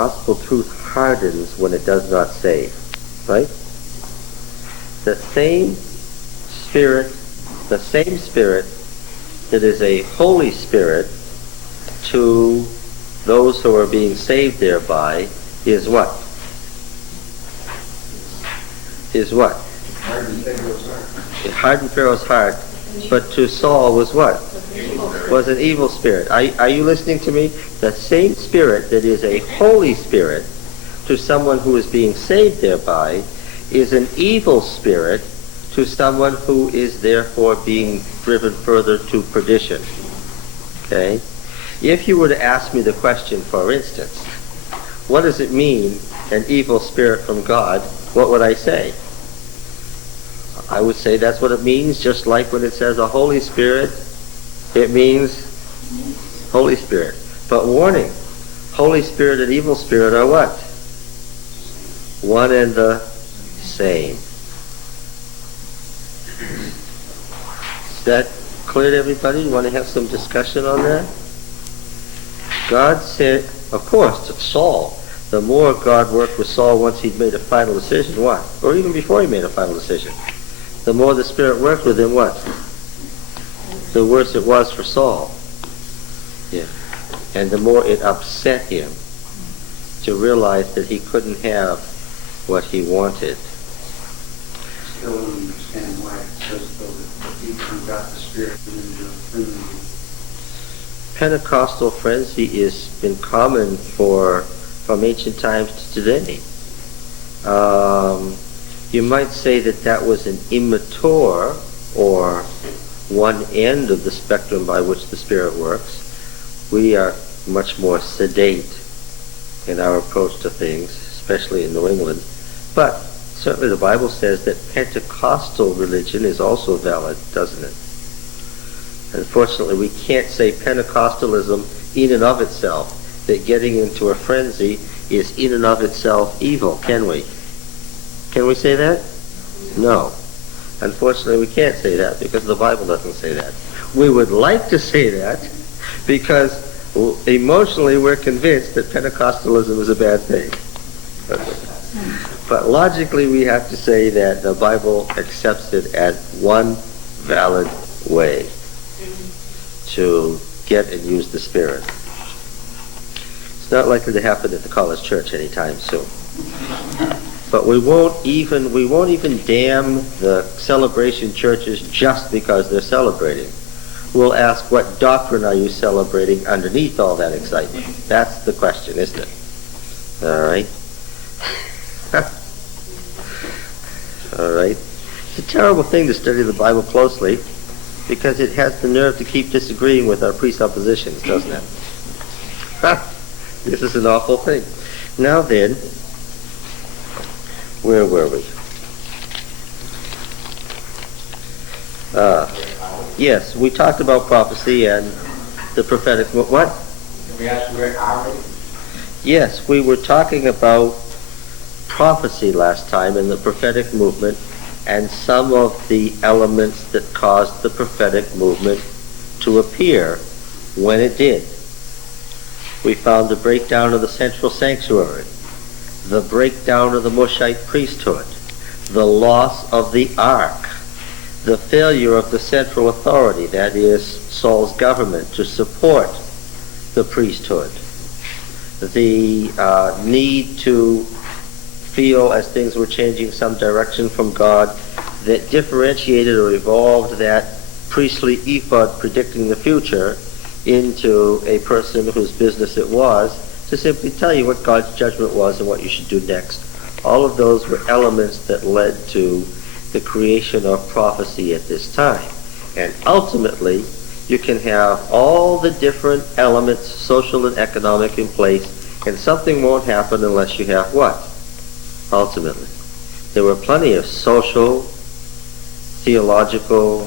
gospel truth hardens when it does not save. Right? The same Spirit that is a Holy Spirit to those who are being saved thereby is what? Is what? It hardened Pharaoh's heart, but to Saul was what? Was an evil spirit. Are you listening to me? The same Spirit that is a Holy Spirit to someone who is being saved thereby is an evil spirit to someone who is therefore being driven further to perdition. Okay? If you were to ask me the question, for instance, what does it mean, an evil spirit from God, what would I say? I would say that's what it means, just like when it says a Holy Spirit, it means Holy Spirit. But warning, Holy Spirit and evil spirit are what? One and the same. Is that clear to everybody? You want to have some discussion on that? God said, of course, to Saul, the more God worked with Saul once he'd made a final decision, what? Or even before he made a final decision. The more the Spirit worked with him, what? The worse it was for Saul. Yeah. And the more it upset him to realize that he couldn't have what he wanted. Still don't understand why it says though that the people who got the Spirit went into a frenzy. Pentecostal frenzy has been common from ancient times to today. You might say that was an immature or one end of the spectrum by which the Spirit works. We are much more sedate in our approach to things, especially in New England. But certainly the Bible says that Pentecostal religion is also valid, doesn't it? Unfortunately, we can't say Pentecostalism in and of itself, that getting into a frenzy is in and of itself evil, can we? Can we say that? No. Unfortunately, we can't say that because the Bible doesn't say that. We would like to say that because emotionally we're convinced that Pentecostalism is a bad thing. But logically we have to say that the Bible accepts it as one valid way to get and use the Spirit. It's not likely to happen at the college church anytime soon. But we won't even damn the celebration churches just because they're celebrating. We'll ask, what doctrine are you celebrating underneath all that excitement? That's the question, isn't it? All right. All right. It's a terrible thing to study the Bible closely because it has the nerve to keep disagreeing with our presuppositions, doesn't it? This is an awful thing. Now then, where were we? Yes, we talked about prophecy and the prophetic. What? Can we ask where are we? Yes, we were talking about prophecy last time in the prophetic movement and some of the elements that caused the prophetic movement to appear when it did. We found the breakdown of the central sanctuary, the breakdown of the Moshite priesthood, the loss of the ark, the failure of the central authority, that is, Saul's government, to support the priesthood, the need to feel, as things were changing some direction from God, that differentiated or evolved that priestly ephod predicting the future into a person whose business it was to simply tell you what God's judgment was and what you should do next. All of those were elements that led to the creation of prophecy at this time. And ultimately, you can have all the different elements, social and economic, in place, and something won't happen unless you have what? Ultimately. There were plenty of social, theological,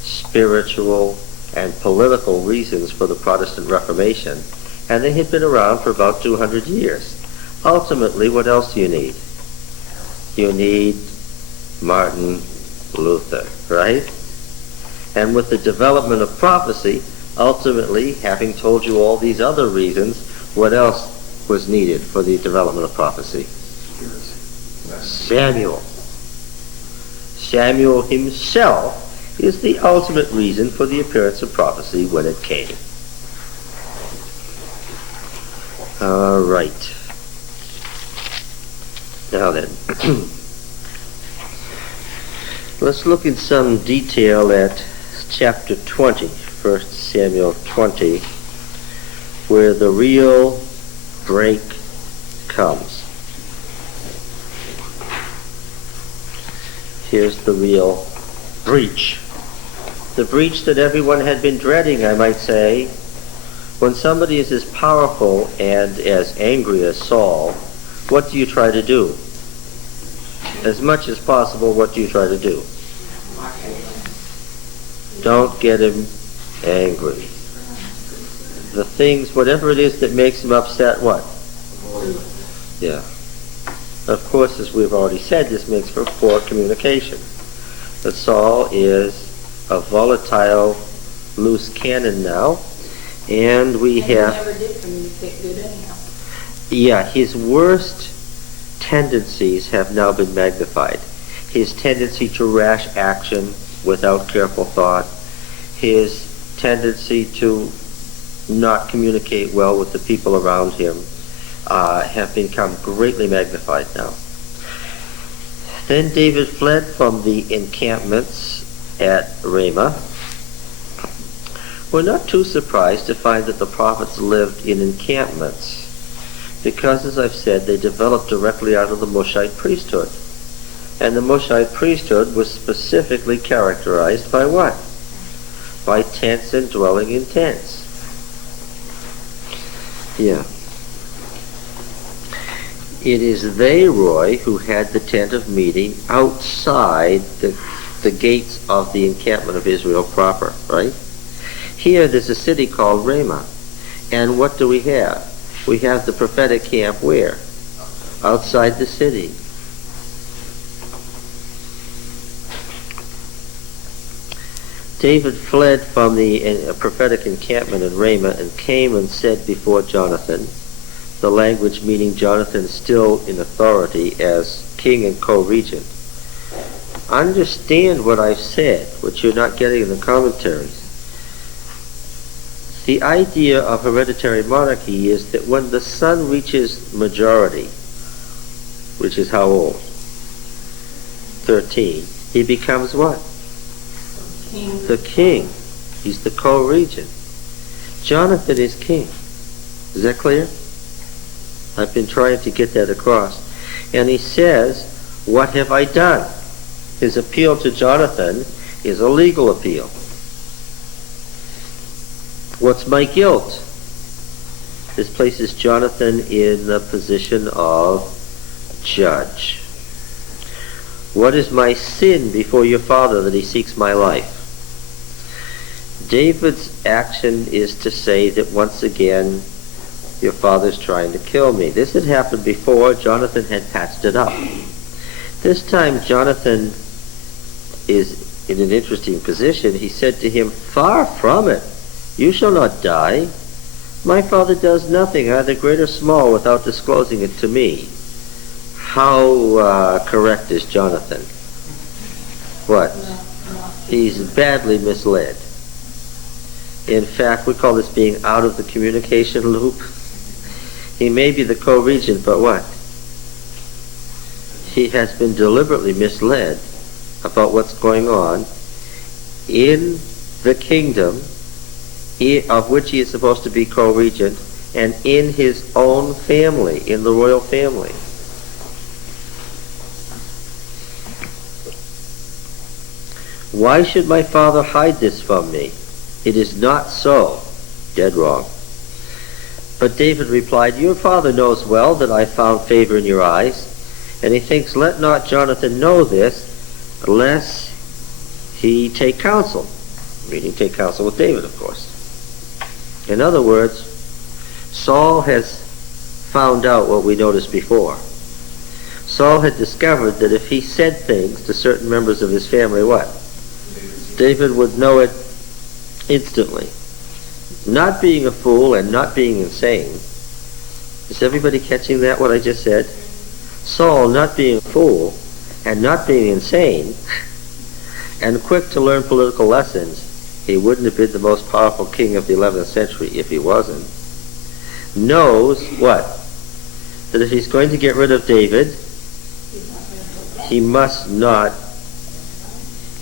spiritual, and political reasons for the Protestant Reformation, and they had been around for about 200 years. Ultimately, what else do you need? You need Martin Luther, right? And with the development of prophecy, ultimately, having told you all these other reasons, what else was needed for the development of prophecy? Samuel. Samuel himself is the ultimate reason for the appearance of prophecy when it came. All right. Now then, let's look in some detail at chapter 20, 1 Samuel 20, where the real break comes. Here's the real breach. The breach that everyone had been dreading, I might say. When somebody is as powerful and as angry as Saul, what do you try to do? As much as possible, what do you try to do? Don't get him angry. The things, whatever it is that makes him upset, what? Yeah. Of course, as we've already said, this makes for poor communication. But Saul is a volatile, loose cannon now, and we have... He never did communicate good anyhow. Yeah, his worst tendencies have now been magnified. His tendency to rash action without careful thought, his tendency to not communicate well with the people around him, have become greatly magnified now. Then David fled from the encampments at Ramah. We're not too surprised to find that the prophets lived in encampments, because, as I've said, they developed directly out of the Moshite priesthood. And the Moshite priesthood was specifically characterized by what? By tents and dwelling in tents. Yeah. It is they, Roy, who had the tent of meeting outside the gates of the encampment of Israel proper, right? Here there's a city called Ramah. And what do we have? We have the prophetic camp where? Outside the city. David fled from the prophetic encampment in Ramah and came and said before Jonathan, the language meaning Jonathan still in authority as king and co-regent. Understand what I've said, what you're not getting in the commentaries. The idea of hereditary monarchy is that when the son reaches majority, which is how old? 13. He becomes what? King. The king. He's the co-regent. Jonathan is king. Is that clear? I've been trying to get that across. And he says, what have I done? His appeal to Jonathan is a legal appeal. What's my guilt? This places Jonathan in the position of judge. What is my sin before your father that he seeks my life? David's action is to say that once again, your father's trying to kill me. This had happened before. Jonathan had patched it up. This time Jonathan is in an interesting position. He said to him, far from it. You shall not die. My father does nothing, either great or small, without disclosing it to me. How correct is Jonathan? What? He's badly misled. In fact, we call this being out of the communication loop. He may be the co-regent, but what? He has been deliberately misled about what's going on in the kingdom of which he is supposed to be co-regent, and in his own family, in the royal family. Why should my father hide this from me? It is not so. Dead wrong. But David replied, your father knows well that I found favor in your eyes, and he thinks, let not Jonathan know this, lest he take counsel. Meaning take counsel with David, of course. In other words, Saul has found out what we noticed before. Saul had discovered that if he said things to certain members of his family, what? David would know it instantly. Not being a fool and not being insane, Is everybody catching that, what I just said? Saul, not being a fool and not being insane and quick to learn political lessons, he wouldn't have been the most powerful king of the 11th century if he wasn't, knows what? That if he's going to get rid of David, he must not.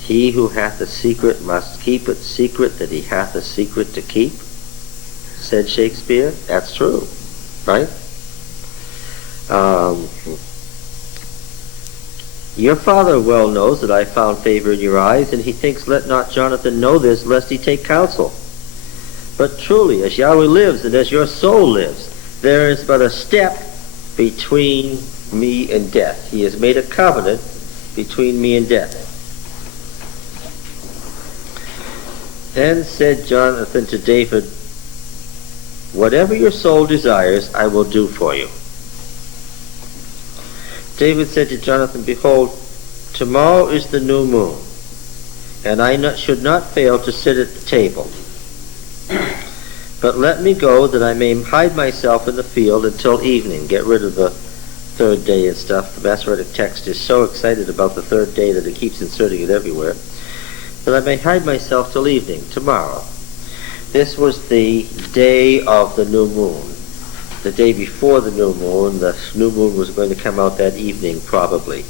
He who hath a secret must keep it secret that he hath a secret to keep, said Shakespeare. That's true, right? Your father well knows that I found favor in your eyes, and he thinks, let not Jonathan know this, lest he take counsel. But truly, as Yahweh lives, and as your soul lives, there is but a step between me and death. He has made a covenant between me and death. Then said Jonathan to David, whatever your soul desires, I will do for you. David said to Jonathan, behold, tomorrow is the new moon, and I should not fail to sit at the table. But let me go that I may hide myself in the field until evening. Get rid of the third day and stuff. The Masoretic text is so excited about the third day that it keeps inserting it everywhere. That I may hide myself till evening, tomorrow. This was the day of the new moon. The day before the new moon was going to come out that evening, probably.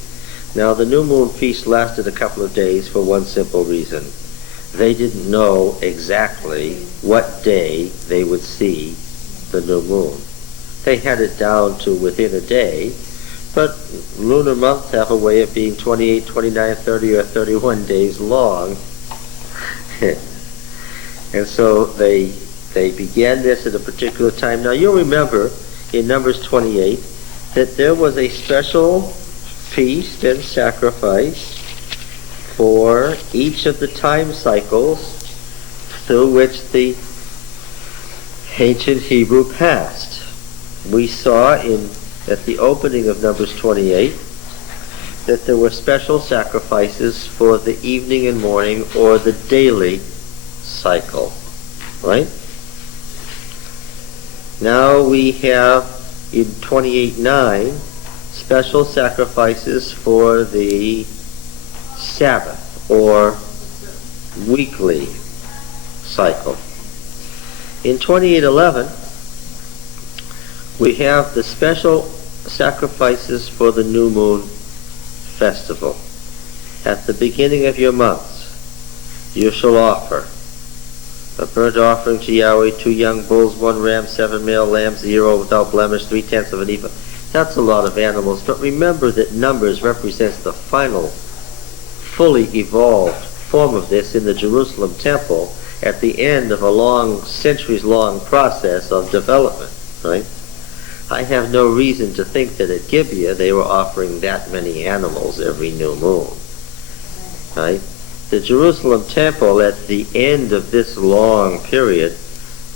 Now, the new moon feast lasted a couple of days for one simple reason. They didn't know exactly what day they would see the new moon. They had it down to within a day, but lunar months have a way of being 28, 29, 30, or 31 days long. And so they began this at a particular time. Now you'll remember in Numbers 28 that there was a special feast and sacrifice for each of the time cycles through which the ancient Hebrew passed. We saw at the opening of Numbers 28 that there were special sacrifices for the evening and morning or the daily cycle, right? Now we have in 28:9 special sacrifices for the Sabbath or weekly cycle. In 28:11 we have the special sacrifices for the new moon festival. At the beginning of your months you shall offer a burnt offering to Yahweh, 2 young bulls, 1 ram, 7 male lambs, 0 without blemish, 3/10 of an ephah. That's a lot of animals, but remember that Numbers represents the final, fully evolved form of this in the Jerusalem temple at the end of a long, centuries-long process of development, right? I have no reason to think that at Gibeah they were offering that many animals every new moon, right? The Jerusalem temple at the end of this long period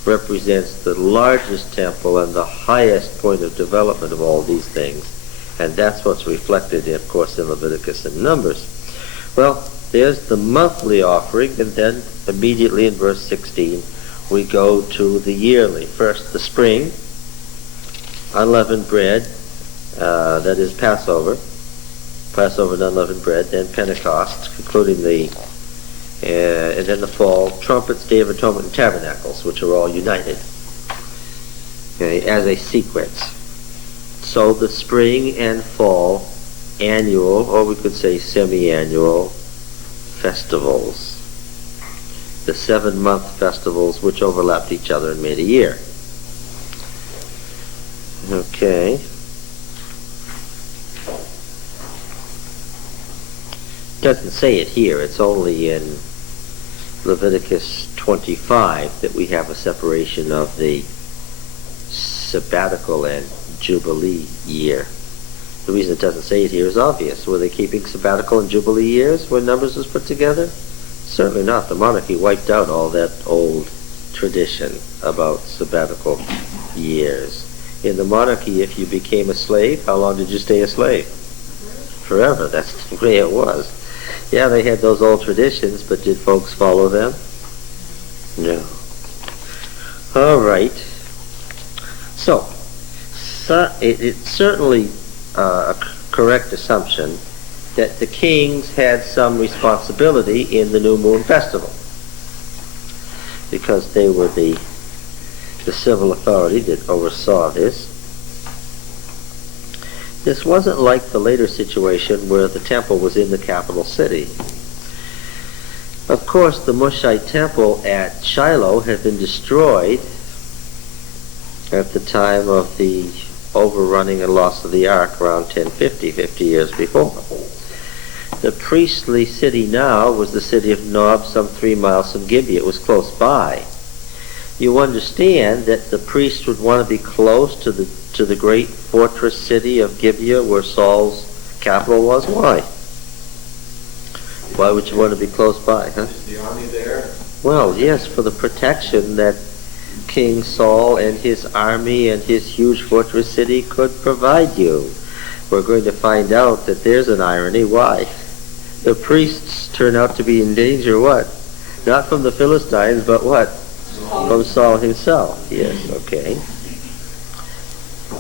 represents the largest temple and the highest point of development of all these things. And that's what's reflected, of course, in Leviticus and Numbers. Well, there's the monthly offering, and then immediately in verse 16 we go to the yearly. First, the spring, unleavened bread, that is Passover and unleavened bread, then Pentecost, concluding and then the fall, trumpets, Day of Atonement, and tabernacles, which are all united, okay, as a sequence. So the spring and fall annual, or we could say semi-annual festivals, the 7-month festivals which overlapped each other and made a year. Okay. Doesn't say it here. It's only in Leviticus 25 that we have a separation of the sabbatical and jubilee year. The reason it doesn't say it here is obvious. Were they keeping sabbatical and jubilee years when Numbers was put together? Certainly not. The monarchy wiped out all that old tradition about sabbatical years. In the monarchy, if you became a slave, how long did you stay a slave? Forever. That's the way it was. Yeah, they had those old traditions, but did folks follow them? No. All right. So, it's certainly a correct assumption that the kings had some responsibility in the new moon festival, because they were the civil authority that oversaw this. This wasn't like the later situation where the temple was in the capital city. Of course, the Mushite temple at Shiloh had been destroyed at the time of the overrunning and loss of the ark around 1050, 50 years before. The priestly city now was the city of Nob, some 3 miles from Gibeah. It was close by. You understand that the priest would want to be close to the great fortress city of Gibeah, where Saul's capital was. Why? Why would you want to be close by, huh? Is the army there? Well, yes, for the protection that King Saul and his army and his huge fortress city could provide you. We're going to find out that there's an irony. Why? The priests turn out to be in danger, what? Not from the Philistines, but what? From Saul himself. Yes, okay.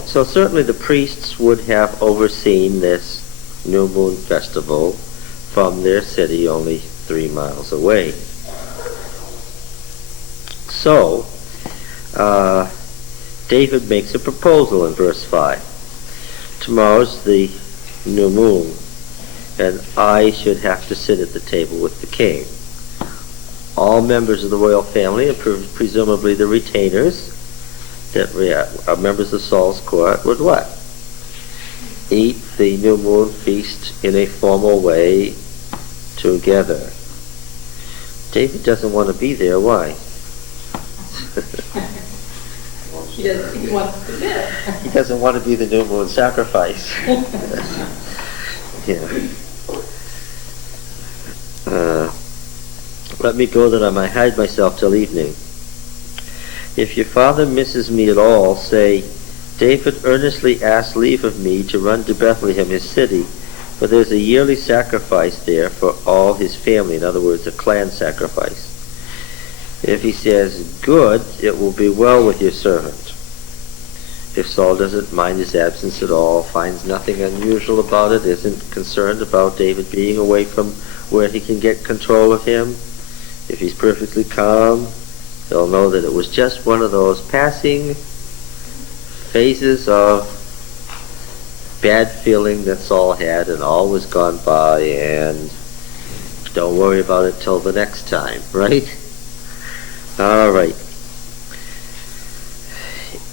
So certainly the priests would have overseen this new moon festival from their city only 3 miles away. So, David makes a proposal in verse 5. Tomorrow's the new moon, and I should have to sit at the table with the king. All members of the royal family, and presumably the retainers that are members of Saul's court, would what? Eat the new moon feast in a formal way together. David doesn't want to be there. Why? He wants to do it. He doesn't want to be the new moon sacrifice. Yeah. Let me go that I might hide myself till evening. If your father misses me at all, say, David earnestly asked leave of me to run to Bethlehem, his city, for there's a yearly sacrifice there for all his family. In other words, a clan sacrifice. If he says, good, it will be well with your servant. If Saul doesn't mind his absence at all, finds nothing unusual about it, isn't concerned about David being away from where he can get control of him, if he's perfectly calm, they'll know that it was just one of those passing phases of bad feeling that Saul had, and all was gone by, and don't worry about it till the next time, right? All right.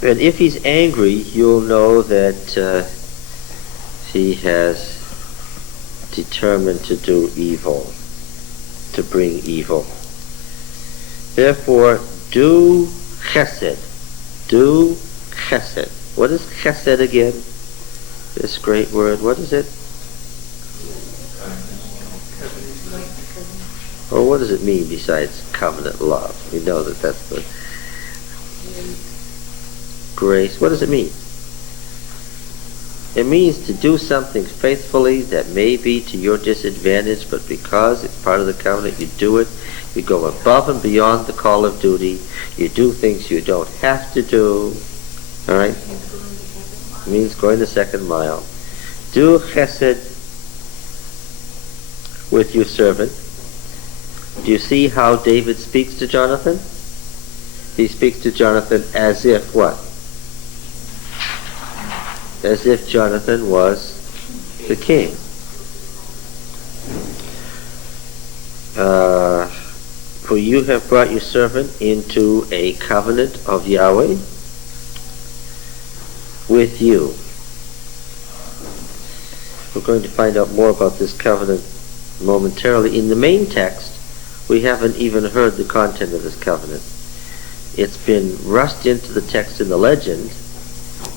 And if he's angry, you'll know that he has determined to do evil, to bring evil. Therefore, do chesed. Do chesed. What is chesed again? This great word. What is it? Oh, what does it mean besides covenant love? We know that that's the grace. What does it mean? It means to do something faithfully that may be to your disadvantage, but because it's part of the covenant, you do it. You go above and beyond the call of duty. You do things you don't have to do. All right? It means going the second mile. Do chesed with your servant. Do you see how David speaks to Jonathan? He speaks to Jonathan as if what? As if Jonathan was the king. For you have brought your servant into a covenant of Yahweh with you. We're going to find out more about this covenant momentarily. In the main text, we haven't even heard the content of this covenant. It's been rushed into the text in the legend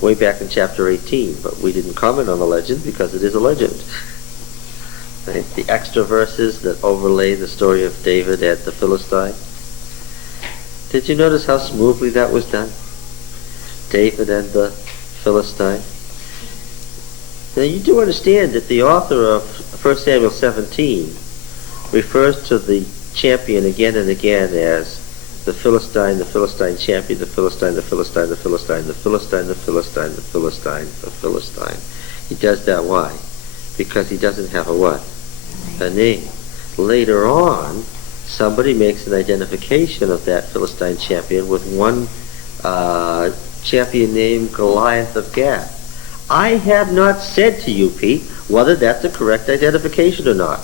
way back in chapter 18, but we didn't comment on the legend because it is a legend. Right? The extra verses that overlay the story of David at the Philistine. Did you notice how smoothly that was done? David and the Philistine. Now you do understand that the author of 1 Samuel 17 refers to the champion again and again as the Philistine, the Philistine champion, the Philistine, the Philistine, the Philistine, the Philistine, the Philistine, the Philistine, the Philistine. He does that, why? Because he doesn't have a what? A name. Later on, somebody makes an identification of that Philistine champion with one champion named Goliath of Gath. I have not said to you, Pete, whether that's a correct identification or not.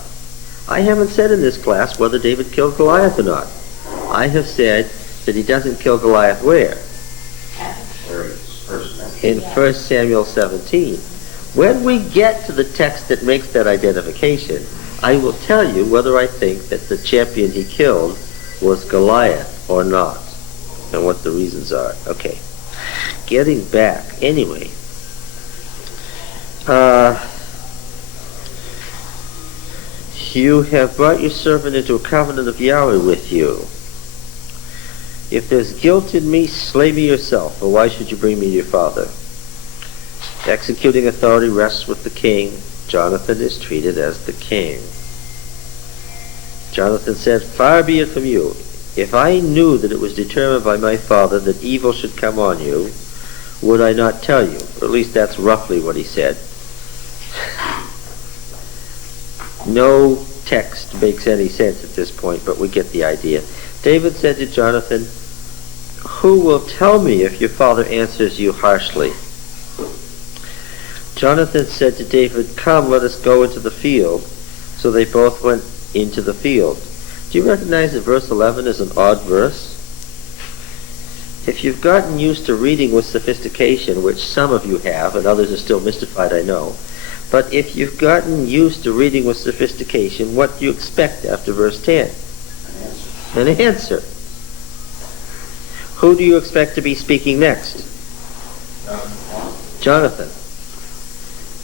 I haven't said in this class whether David killed Goliath or not. I have said that he doesn't kill Goliath where? In 1 Samuel 17. When we get to the text that makes that identification, I will tell you whether I think that the champion he killed was Goliath or not, and what the reasons are. Okay. Getting back, anyway. You have brought your servant into a covenant of Yahweh with you. If there's guilt in me, slay me yourself, or why should you bring me to your father? Executing authority rests with the king. Jonathan is treated as the king. Jonathan said, far be it from you. If I knew that it was determined by my father that evil should come on you, would I not tell you? Or at least that's roughly what he said. No text makes any sense at this point, but we get the idea. David said to Jonathan, who will tell me if your father answers you harshly? Jonathan said to David, come, let us go into the field. So they both went into the field. Do you recognize that verse 11 is an odd verse? If you've gotten used to reading with sophistication, which some of you have, and others are still mystified, I know, but if you've gotten used to reading with sophistication, what do you expect after verse 10? An answer. Who do you expect to be speaking next? Jonathan.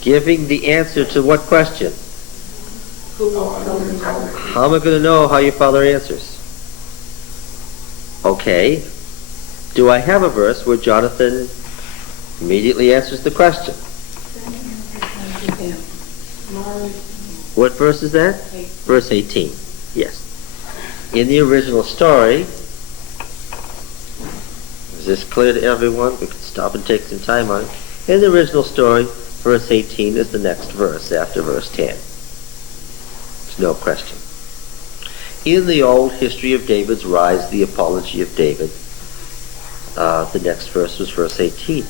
Giving the answer to what question? How am I going to know how your father answers? Okay. Do I have a verse where Jonathan immediately answers the question? What verse is that? Verse 18. Yes. In the original story, is this clear to everyone? We could stop and take some time on it. In the original story, verse 18 is the next verse after verse 10. There's no question. In the old history of David's rise, the apology of David, the next verse was verse 18.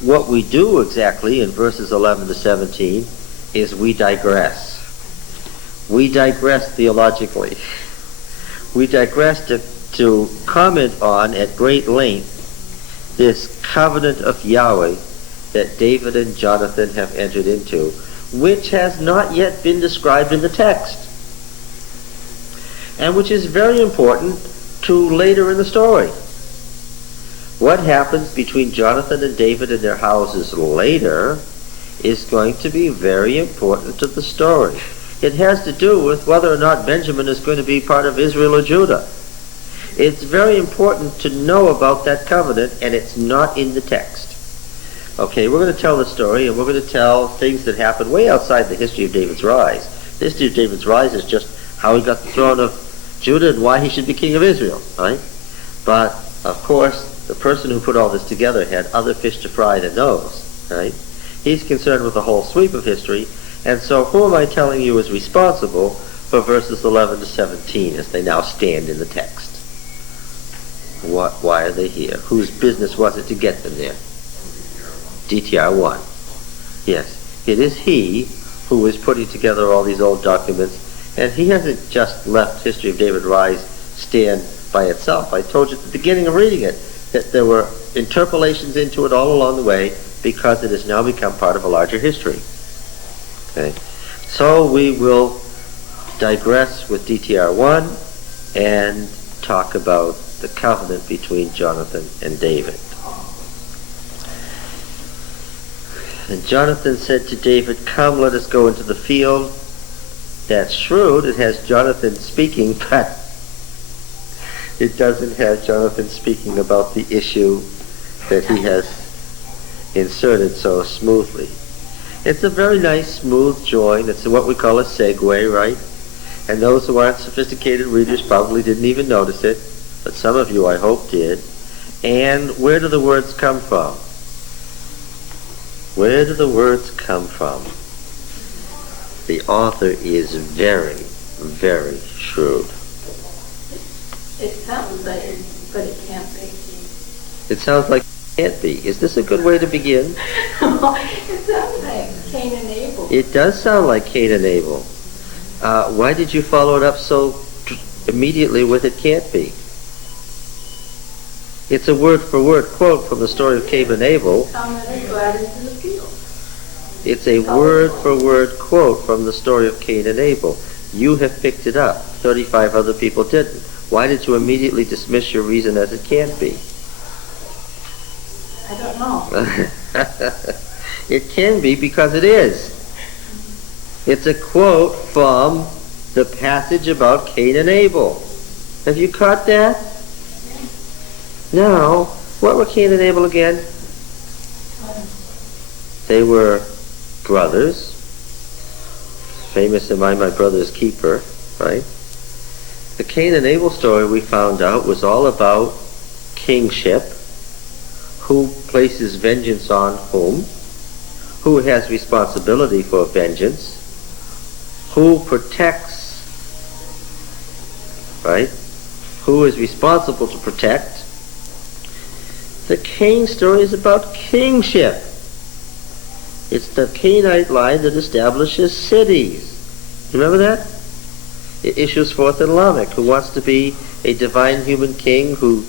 What we do exactly in verses 11 to 17 is we digress. We digress theologically. We digress to comment on at great length this covenant of Yahweh that David and Jonathan have entered into, which has not yet been described in the text, and which is very important to later in the story. What happens between Jonathan and David in their houses later is going to be very important to the story. It has to do with whether or not Benjamin is going to be part of Israel or Judah. It's very important to know about that covenant, and it's not in the text. Okay, we're going to tell the story, and we're going to tell things that happened way outside the history of David's rise. The history of David's rise is just how he got the throne of Judah and why he should be king of Israel, right? But, of course, the person who put all this together had other fish to fry than those, right? He's concerned with the whole sweep of history, and so who am I telling you is responsible for verses 11 to 17 as they now stand in the text? Why are they here? Whose business was it to get them there? DTR 1. Yes, it is he who is putting together all these old documents, and he hasn't just left History of David Rise stand by itself. I told you at the beginning of reading it that there were interpolations into it all along the way because it has now become part of a larger history. Okay, so we will digress with DTR 1 and talk about the covenant between Jonathan and David. And Jonathan said to David, come, let us go into the field. That's shrewd. It has Jonathan speaking, but it doesn't have Jonathan speaking about the issue that he has inserted so smoothly. It's a very nice, smooth join. It's what we call a segue, right? And those who aren't sophisticated readers probably didn't even notice it. but some of you I hope did. And where do the words come from? Where do the words come from? The author is very, very shrewd. It sounds like it, but it can't be. It sounds like it can't be. Is this a good way to begin? It sounds like Cain and Abel. It does sound like Cain and Abel. Why did you follow it up so immediately with "it can't be"? It's a word-for-word quote from the story of Cain and Abel. Come and go out into the field. It's a word-for-word quote from the story of Cain and Abel. You have picked it up. 35 other people didn't. Why did you immediately dismiss your reason as "it can't be"? I don't know. It can be because it is. It's a quote from the passage about Cain and Abel. Have you caught that? Now, what were Cain and Abel again? They were brothers. Famous "Am I my brother's keeper," right? The Cain and Abel story, we found out, was all about kingship. Who places vengeance on whom? Who has responsibility for vengeance? Who protects, right? Who is responsible to protect? The Cain story is about kingship. It's the Cainite line that establishes cities. Remember that? It issues forth in Lamech, who wants to be a divine human king who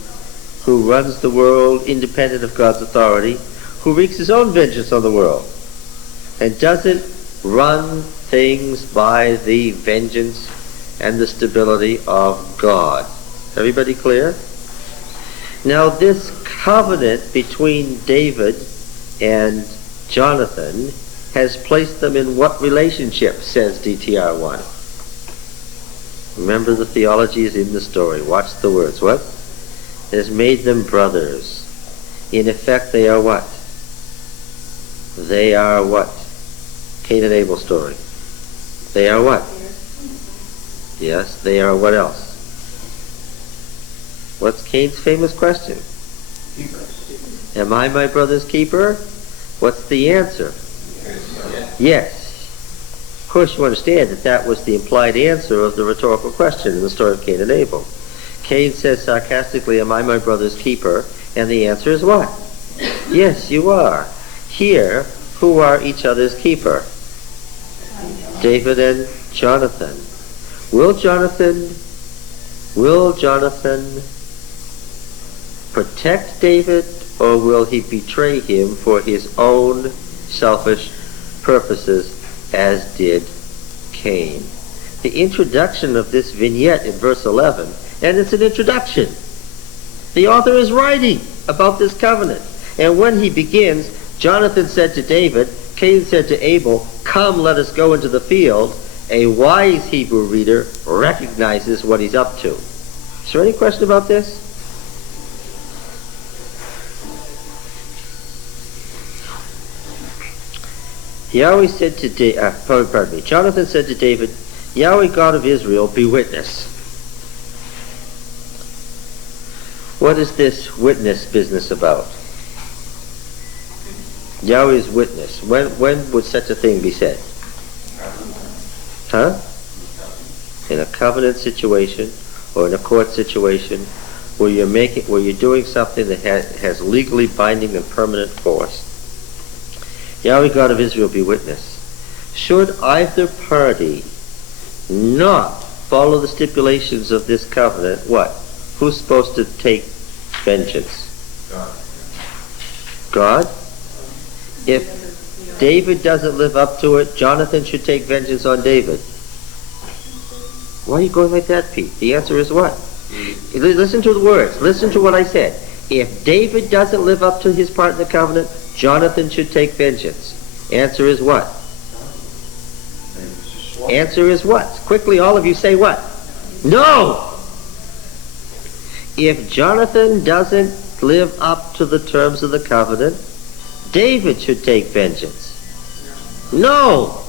runs the world independent of God's authority, who wreaks his own vengeance on the world, and doesn't run things by the vengeance and the stability of God. Everybody clear? Now this covenant between David and Jonathan has placed them in what relationship, says DTR1? Remember, the theology is in the story. Watch the words. What? It has made them brothers. In effect, they are what? They are what? Cain and Abel story. They are what? Yes, they are what else? What's Cain's famous question? Am I my brother's keeper? What's the answer? Yes. Of course, you understand that that was the implied answer of the rhetorical question in the story of Cain and Abel. Cain says sarcastically, "Am I my brother's keeper?" And the answer is what? Yes, you are. Here, who are each other's keeper? David and Jonathan. Will Jonathan protect David, or will he betray him for his own selfish purposes, as did Cain? The introduction of this vignette in verse 11, and it's an introduction. The author is writing about this covenant. And when he begins, Jonathan said to David, Cain said to Abel, "Come, let us go into the field." A wise Hebrew reader recognizes what he's up to. Is there any question about this? Yahweh said to Jonathan said to David, "Yahweh God of Israel, be witness." What is this witness business about? Yahweh's witness. When would such a thing be said? Huh? In a covenant situation or in a court situation where you're doing something that has legally binding and permanent force. Yahweh God of Israel, be witness. Should either party not follow the stipulations of this covenant, what? Who's supposed to take vengeance? God? If David doesn't live up to it, Jonathan should take vengeance on David. Why are you going like that, Pete? The answer is what? Listen to the words. Listen to what I said. If David doesn't live up to his part in the covenant, Jonathan should take vengeance. Answer is what? Answer is what? Quickly, all of you say what? No! If Jonathan doesn't live up to the terms of the covenant, David should take vengeance. No!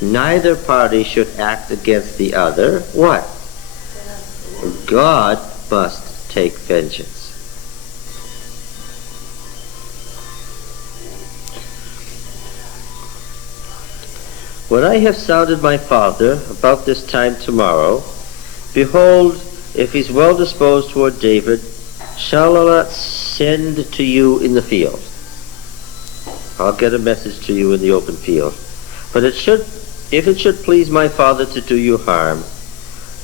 Neither party should act against the other. What? God must take vengeance. When I have sounded my father about this time tomorrow, behold, if he's well disposed toward David, shall I not send to you in the field? I'll get a message to you in the open field. But if it should please my father to do you harm,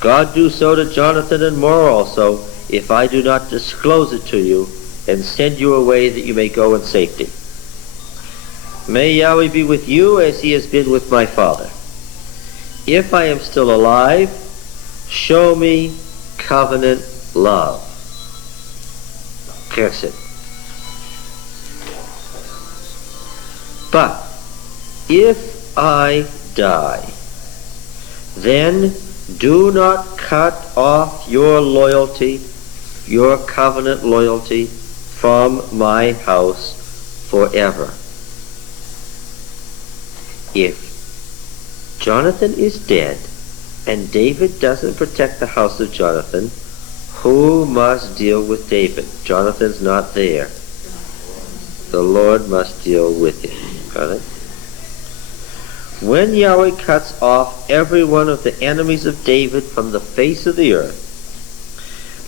God do so to Jonathan and more also, if I do not disclose it to you and send you away that you may go in safety. May Yahweh be with you as he has been with my father. If I am still alive, show me covenant love. Chesed. But if I die, then do not cut off your loyalty, your covenant loyalty, from my house forever. If Jonathan is dead and David doesn't protect the house of Jonathan, who must deal with David? Jonathan's not there. The Lord must deal with him. Got it? When Yahweh cuts off every one of the enemies of David from the face of the earth,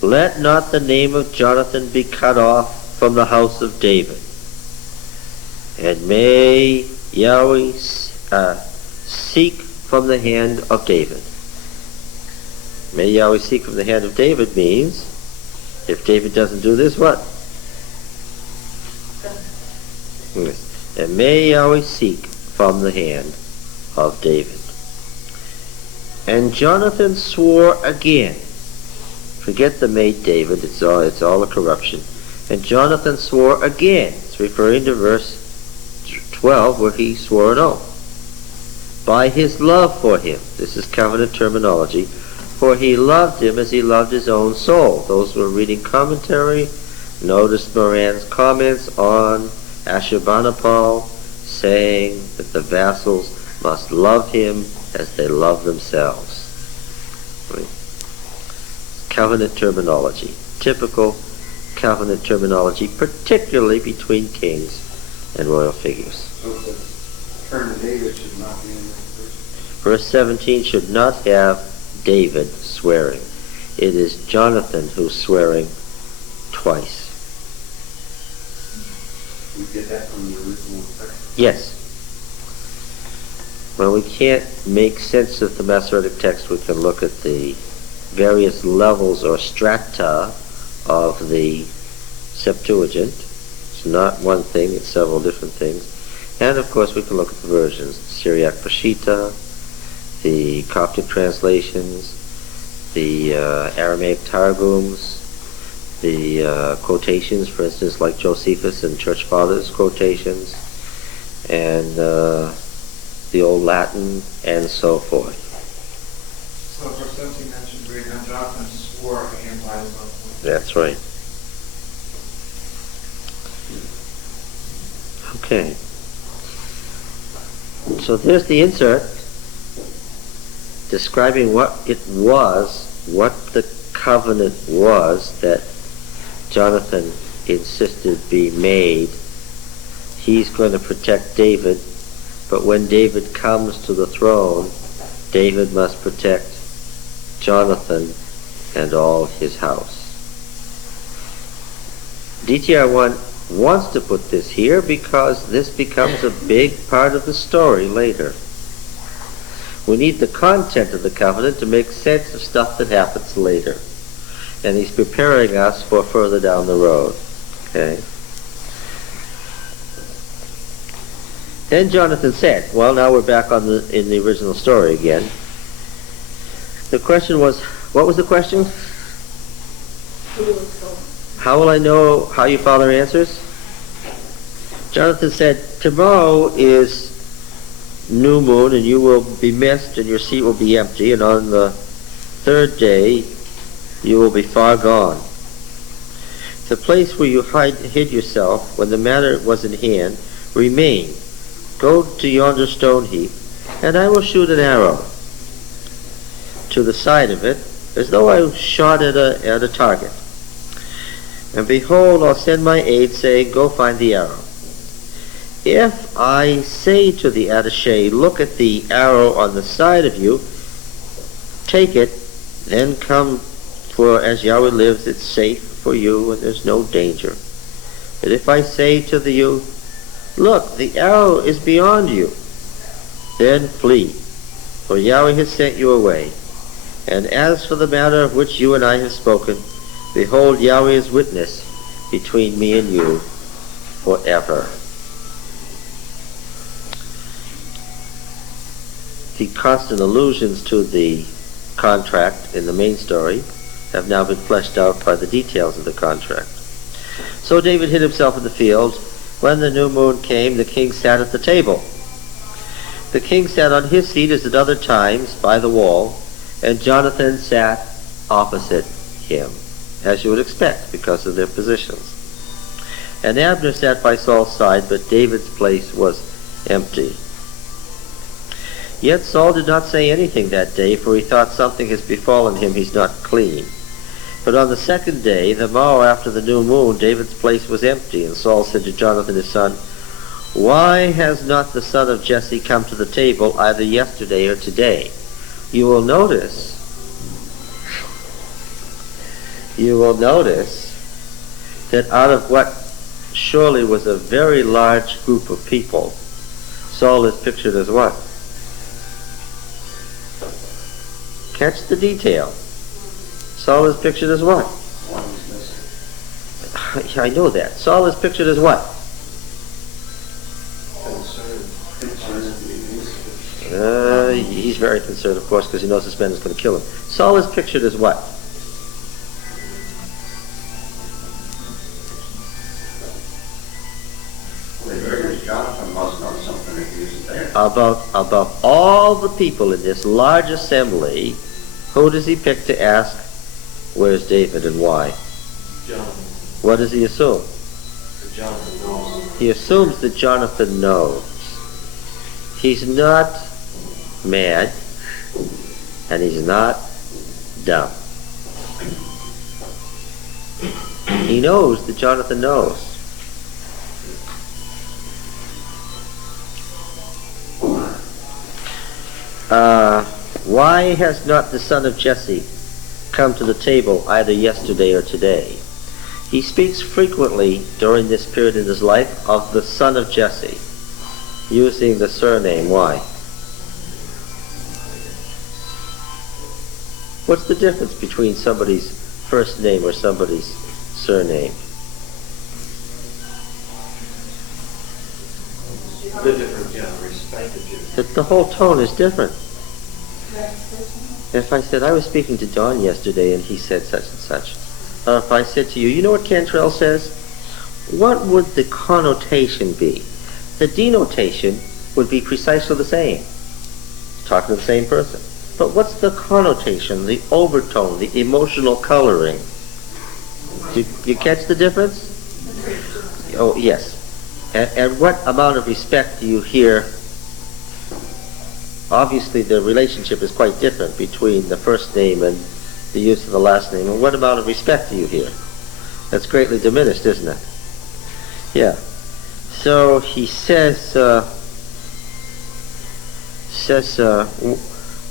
let not the name of Jonathan be cut off from the house of David. And may Yahweh seek from the hand of David. May Yahweh seek from the hand of David means, if David doesn't do this, what? And may Yahweh seek from the hand of David. And Jonathan swore again. Forget the maid David, it's all a corruption. And Jonathan swore again. It's referring to verse 12 where he swore an oath. By his love for him. This is covenant terminology. For he loved him as he loved his own soul. Those who are reading commentary noticed Moran's comments on Ashurbanipal saying that the vassals must love him as they love themselves. Covenant terminology. Typical covenant terminology, particularly between kings and royal figures. So the term David should not be in this verse. Verse 17 should not have David swearing. It is Jonathan who's swearing twice. We get that from the original text? Yes. When we can't make sense of the Masoretic text, we can look at the various levels or strata of the Septuagint. It's not one thing, it's several different things. And of course we can look at the versions, Syriac Peshitta, the Coptic translations, the Aramaic Targums, the quotations, for instance, like Josephus and Church Fathers quotations, and the Old Latin, and so forth. So verse 17 mentioned great, and Jonathan swore again by his love. That's right. Okay. So there's the insert describing what it was, what the covenant was that Jonathan insisted be made. He's going to protect David, but when David comes to the throne, David must protect Jonathan and all his house. DTR1 wants to put this here because this becomes a big part of the story later. We need the content of the covenant to make sense of stuff that happens later. And he's preparing us for further down the road. Okay? Then Jonathan said, well, now we're back in the original story again. The question was, what was the question? How will I know how your father answers? Jonathan said, tomorrow is new moon and you will be missed and your seat will be empty, and on the third day you will be far gone. The place where you hid yourself when the matter was in hand, remain. Go to yonder stone heap, and I will shoot an arrow to the side of it, as though I shot at a target. And behold, I'll send my aide, saying, go find the arrow. If I say to the attaché, look at the arrow on the side of you, take it, then come, for as Yahweh lives, it's safe for you and there's no danger. But if I say to the youth, look, the arrow is beyond you, then flee, for Yahweh has sent you away. And as for the matter of which you and I have spoken, behold, Yahweh is witness between me and you forever. The constant allusions to the contract in the main story have now been fleshed out by the details of the contract. So David hid himself in the field. When the new moon came, the king sat at the table. The king sat on his seat as at other times by the wall, and Jonathan sat opposite him, as you would expect because of their positions. And Abner sat by Saul's side, but David's place was empty. Yet Saul did not say anything that day, for he thought something has befallen him, he's not clean. But on the second day, the morrow after the new moon, David's place was empty, and Saul said to Jonathan his son, why has not the son of Jesse come to the table either yesterday or today? You will notice that out of what surely was a very large group of people, Saul is pictured as what? Catch the detail. Saul is pictured as what? One is missing. I know that. Saul is pictured as what? He's very concerned, of course, because he knows this man is going to kill him. Saul is pictured as what? Jonathan must know something if he's there. Above all the people in this large assembly, who does he pick to ask, where's David and why? Jonathan. What does he assume? That Jonathan knows. He assumes that Jonathan knows. He's not mad, and he's not dumb. He knows that Jonathan knows. Why has not the son of Jesse come to the table either yesterday or today? He speaks frequently during this period in his life of the son of Jesse, using the surname. Why? What's the difference between somebody's first name or somebody's surname? The different, respect that you. The whole tone is different. If I said, I was speaking to Don yesterday and he said such and such, or if I said to you, you know what Cantrell says? What would the connotation be? The denotation would be precisely the same. Talking to the same person. But what's the connotation, the overtone, the emotional coloring? You catch the difference? Oh, yes. And what amount of respect do you hear? Obviously, the relationship is quite different between the first name and the use of the last name. And what amount of respect do you hear? That's greatly diminished, isn't it? Yeah. So he says,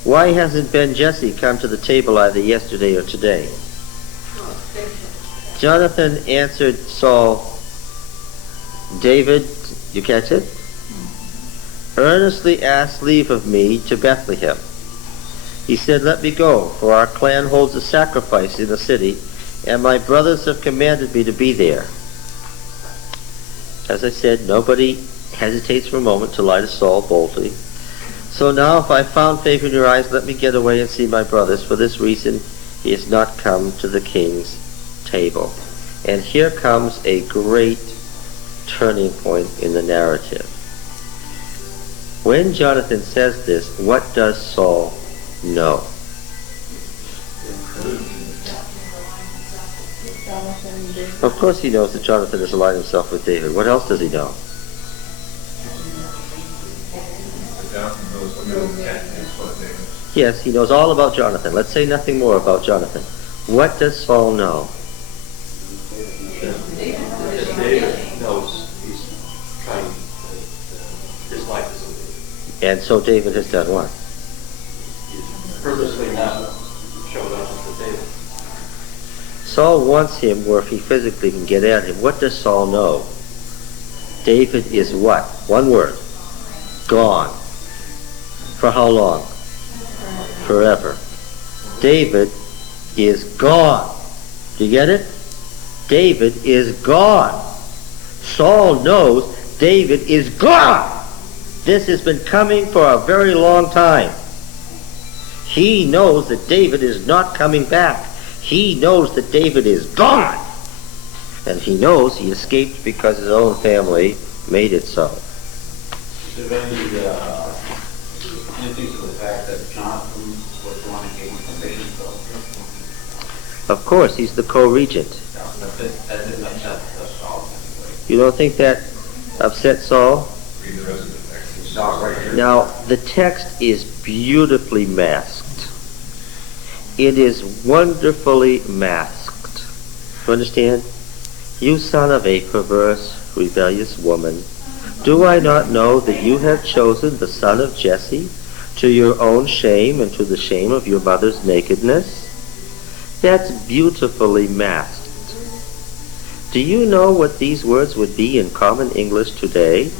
why hasn't Ben Jesse come to the table either yesterday or today? Jonathan answered Saul, David, you catch it? Earnestly asked leave of me to Bethlehem. He said, let me go, for our clan holds a sacrifice in the city, and my brothers have commanded me to be there. As I said, nobody hesitates for a moment to lie to Saul boldly. So now, if I found favor in your eyes, let me get away and see my brothers. For this reason, he has not come to the king's table. And here comes a great turning point in the narrative. When Jonathan says this, what does Saul know? Of course he knows that Jonathan has aligned himself with David. What else does he know? Jonathan knows the middle cat is what David. Yes, he knows all about Jonathan. Let's say nothing more about Jonathan. What does Saul know? That David knows he's trying, his life isn't good. And so David has done what? He's purposely not showed up for David. Saul wants him where if he physically can get at him. What does Saul know? David is what? One word. Gone. For how long? Forever. David is gone. Do you get it? David is gone. Saul knows David is gone. This has been coming for a very long time. He knows that David is not coming back. He knows that David is gone. And he knows he escaped because his own family made it so. Is there anything to the fact that Jonathan was the one who gave him permission to go? Of course, he's the co-regent. That didn't upset Saul anyway. You don't think that upset Saul? Read the rest of the text. It's not right here. Now, the text is beautifully masked. It is wonderfully masked. You understand? You son of a perverse, rebellious woman, do I not know that you have chosen the son of Jesse to your own shame and to the shame of your mother's nakedness? That's beautifully masked. Do you know what these words would be in common English today?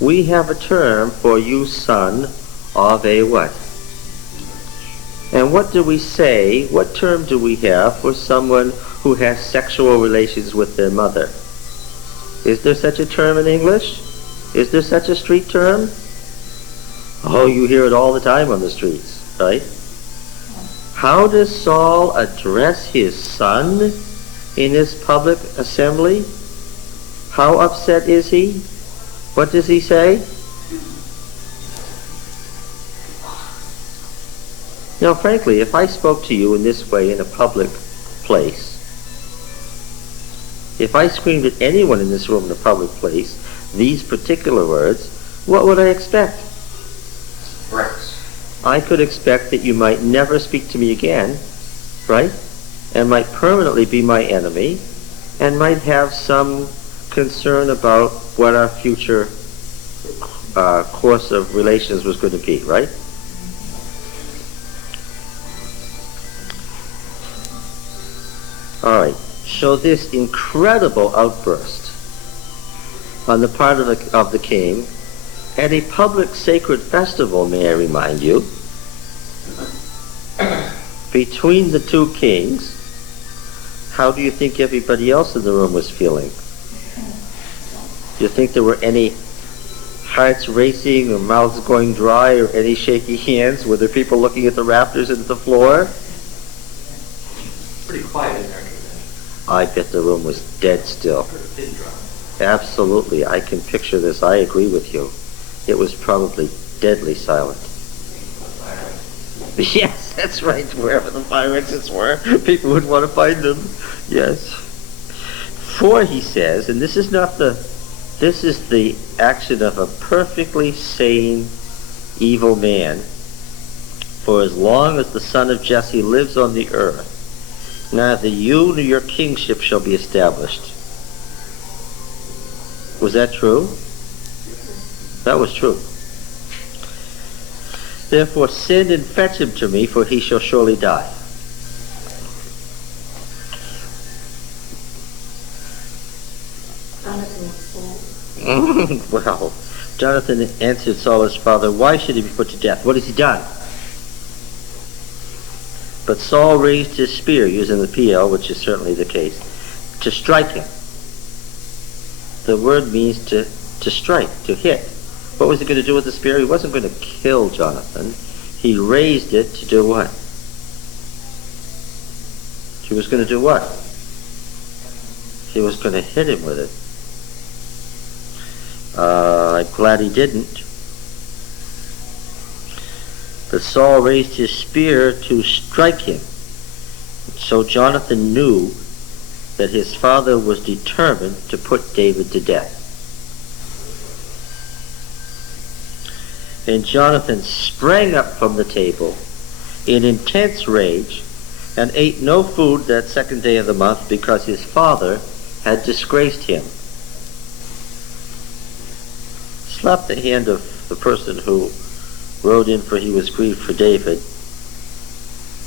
We have a term for you son of a what? And what do we say, what term do we have for someone who has sexual relations with their mother? Is there such a term in English? Is there such a street term? Oh, you hear it all the time on the streets, right? How does Saul address his son in his public assembly? How upset is he? What does he say? Now, frankly, if I spoke to you in this way in a public place, if I screamed at anyone in this room in a public place these particular words, what would I expect? Bricks. I could expect that you might never speak to me again, right? And might permanently be my enemy, and might have some concern about what our future course of relations was going to be, right? All right. So this incredible outburst on the part of the king at a public sacred festival, may I remind you, between the two kings, how do you think everybody else in the room was feeling? Do you think there were any hearts racing or mouths going dry or any shaky hands? Were there people looking at the rafters and at the floor? Pretty quiet in there. I bet the room was dead still. Pin drop. Absolutely. I can picture this. I agree with you. It was probably deadly silent. Yes, that's right. Wherever the fire exits were, people would want to find them. Yes. For, he says, and this is the action of a perfectly sane, evil man. For as long as the son of Jesse lives on the earth, neither you nor your kingship shall be established. Was that true? That was true. Therefore send and fetch him to me, for he shall surely die. Well, Jonathan answered Saul his father, why should he be put to death? What has he done? But Saul raised his spear, using the PL, which is certainly the case, to strike him. The word means to strike, to hit. What was he going to do with the spear? He wasn't going to kill Jonathan. He raised it to do what? He was going to do what? He was going to hit him with it. I'm glad he didn't. But Saul raised his spear to strike him. So Jonathan knew that his father was determined to put David to death. And Jonathan sprang up from the table in intense rage and ate no food that second day of the month because his father had disgraced him. Slap the hand of the person who wrote in for he was grieved for David.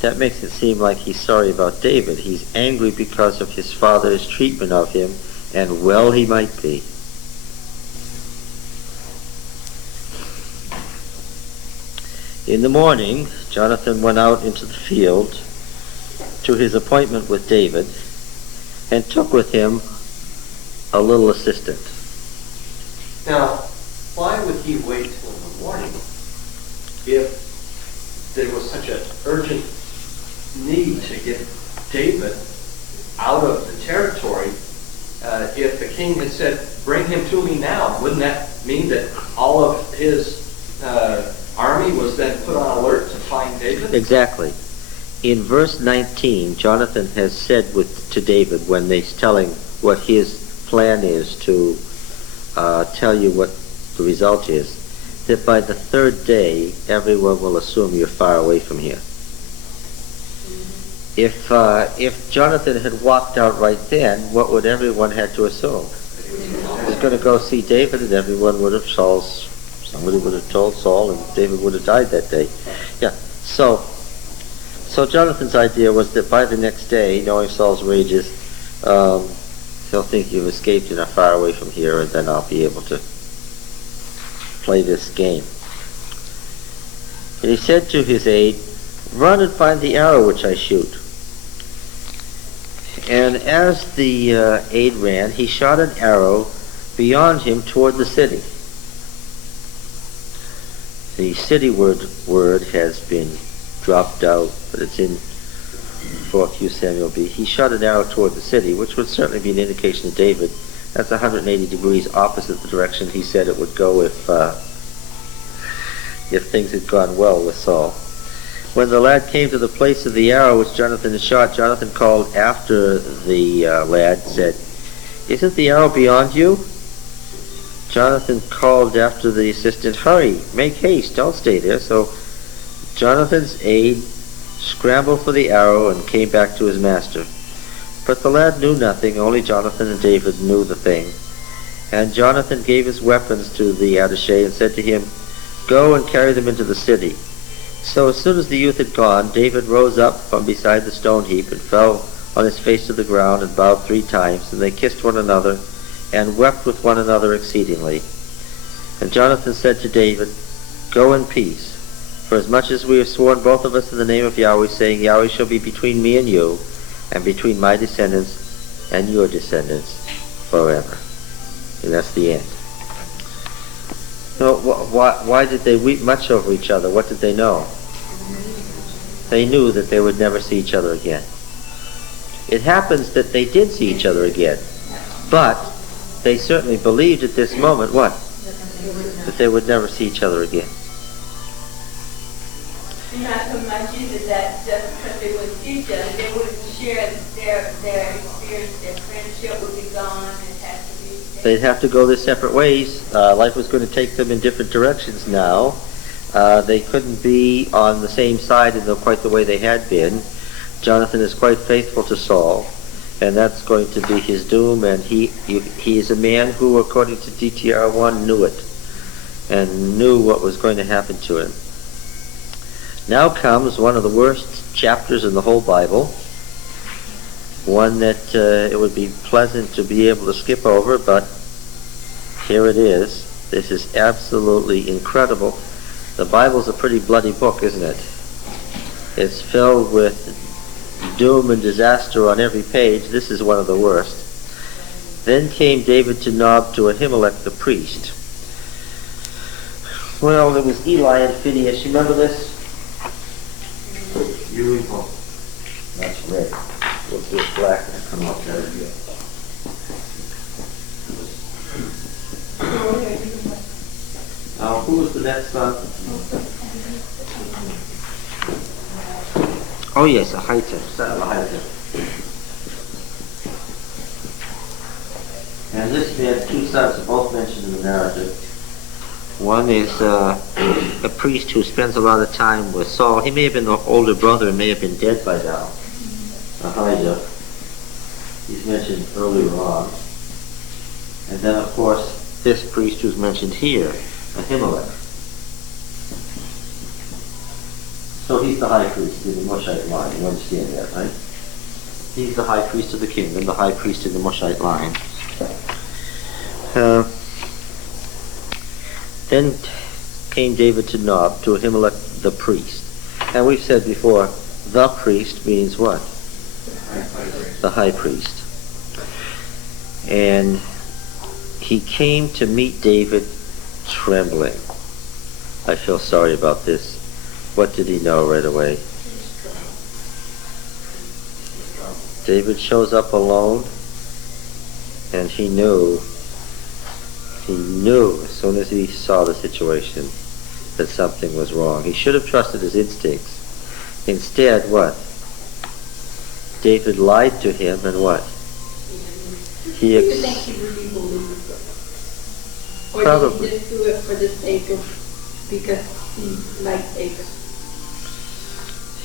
That makes it seem like he's sorry about David. He's angry because of his father's treatment of him, and well he might be. In the morning, Jonathan went out into the field to his appointment with David and took with him a little assistant. Now, why would he wait till the morning if there was such an urgent need to get David out of the territory? If the king had said, bring him to me now, wouldn't that mean that all of his army was then put on alert to find David? Exactly. In verse 19, Jonathan has said to David, when he's telling what his plan is to tell you what the result is, that by the third day, everyone will assume you're far away from here. If Jonathan had walked out right then, what would everyone have to assume? He's going to go see David, and everyone would have somebody would have told Saul, and David would have died that day. Yeah. So Jonathan's idea was that by the next day, knowing Saul's rages, he'll think you've escaped and are far away from here, and then I'll be able to play this game. And he said to his aide, run and find the arrow which I shoot. And as the aide ran, he shot an arrow beyond him toward the city. The city word has been dropped out, but it's in 4Q Samuel B. He shot an arrow toward the city, which would certainly be an indication to David. That's 180 degrees opposite the direction he said it would go if things had gone well with Saul. When the lad came to the place of the arrow which Jonathan had shot, Jonathan called after the lad, said, isn't the arrow beyond you? Jonathan called after the assistant, hurry, make haste, don't stay there. So Jonathan's aide scrambled for the arrow and came back to his master. But the lad knew nothing, only Jonathan and David knew the thing. And Jonathan gave his weapons to the attaché and said to him, go and carry them into the city. So as soon as the youth had gone, David rose up from beside the stone heap and fell on his face to the ground and bowed 3 times, and they kissed one another and wept with one another exceedingly. And Jonathan said to David, go in peace, for as much as we have sworn both of us in the name of Yahweh, saying, Yahweh shall be between me and you, and between my descendants and your descendants forever. And that's the end. So why did they weep much over each other? What did they know? They knew that they would never see each other again. It happens that they did see each other again, but they certainly believed at this moment, what? That they would never see each other again. Not so much either that just because they wouldn't see each other, they wouldn't share their experience, their friendship would be gone and have to be. They'd have to go their separate ways. Life was going to take them in different directions now. They couldn't be on the same side in quite the way they had been. Jonathan is quite faithful to Saul, and that's going to be his doom, and he is a man who, according to DTR 1, knew it, and knew what was going to happen to him. Now comes one of the worst chapters in the whole Bible, one that it would be pleasant to be able to skip over, but here it is. This is absolutely incredible. The Bible's a pretty bloody book, isn't it? It's filled with doom and disaster on every page. This is one of the worst. Then came David to Nob to Ahimelech the priest. Well, there was Eli and Phinehas. You remember this? You evil. That's red. We'll do it black and come up there. Now, who was the next son? Oh yes, Ahitub, son of Ahitub. And this man had 2 sons, are both mentioned in the narrative. One is a priest who spends a lot of time with Saul. He may have been the older brother and may have been dead by now. Ahijah. He's mentioned earlier on. And then, of course, this priest who's mentioned here, Ahimelech. So he's the high priest in the Moshite line. You understand that, right? He's the high priest of the kingdom, the high priest in the Moshite line. Then came David to Nob, to Ahimelech the priest. And we've said before, the priest means what? The high priest. And he came to meet David trembling. I feel sorry about this. What did he know right away? David shows up alone, and he knew as soon as he saw the situation that something was wrong. He should have trusted his instincts. Instead, what? David lied to him, and what? Do you think he really believed it? Or Probably. did he just do it for the sake of, because he liked David?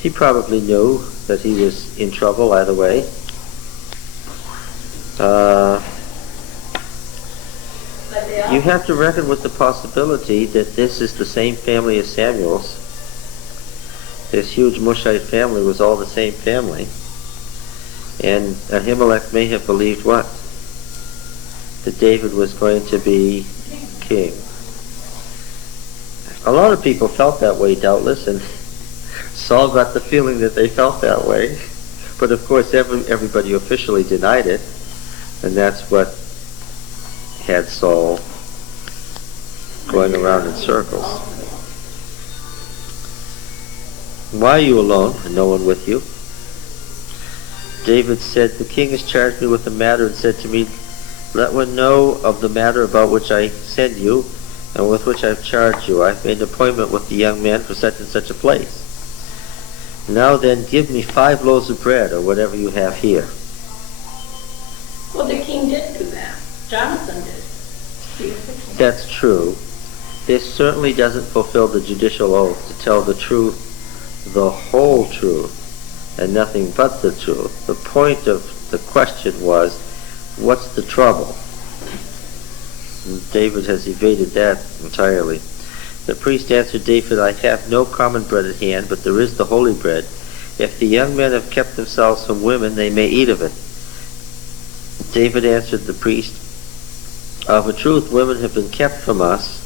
He probably knew that he was in trouble either way. You have to reckon with the possibility that this is the same family as Samuel's. This huge Mushite family was all the same family. And Ahimelech may have believed what? That David was going to be king. A lot of people felt that way, doubtless, and Saul got the feeling that they felt that way. But of course everybody officially denied it, and that's what had Saul going around in circles. Why are you alone and no one with you? David said, the king has charged me with the matter and said to me, let one know of the matter about which I send you and with which I've charged you. I've made an appointment with the young man for such and such a place. Now then, give me 5 loaves of bread or whatever you have here. Well, the king did do that. Jonathan did. He was the king. That's true. This certainly doesn't fulfill the judicial oath to tell the truth, the whole truth, and nothing but the truth. The point of the question was, what's the trouble? And David has evaded that entirely. The priest answered David, I have no common bread at hand, but there is the holy bread. If the young men have kept themselves from women, they may eat of it. David answered the priest, of a truth, women have been kept from us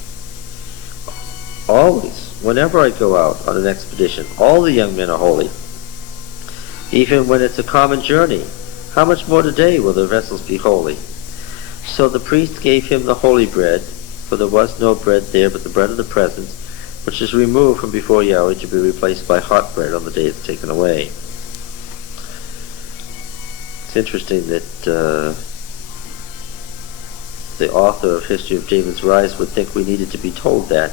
always, whenever I go out on an expedition. All the young men are holy, even when it's a common journey. How much more today will the vessels be holy? So the priest gave him the holy bread, for there was no bread there but the bread of the presence, which is removed from before Yahweh to be replaced by hot bread on the day it's taken away. It's interesting that the author of History of David's Rise would think we needed to be told that.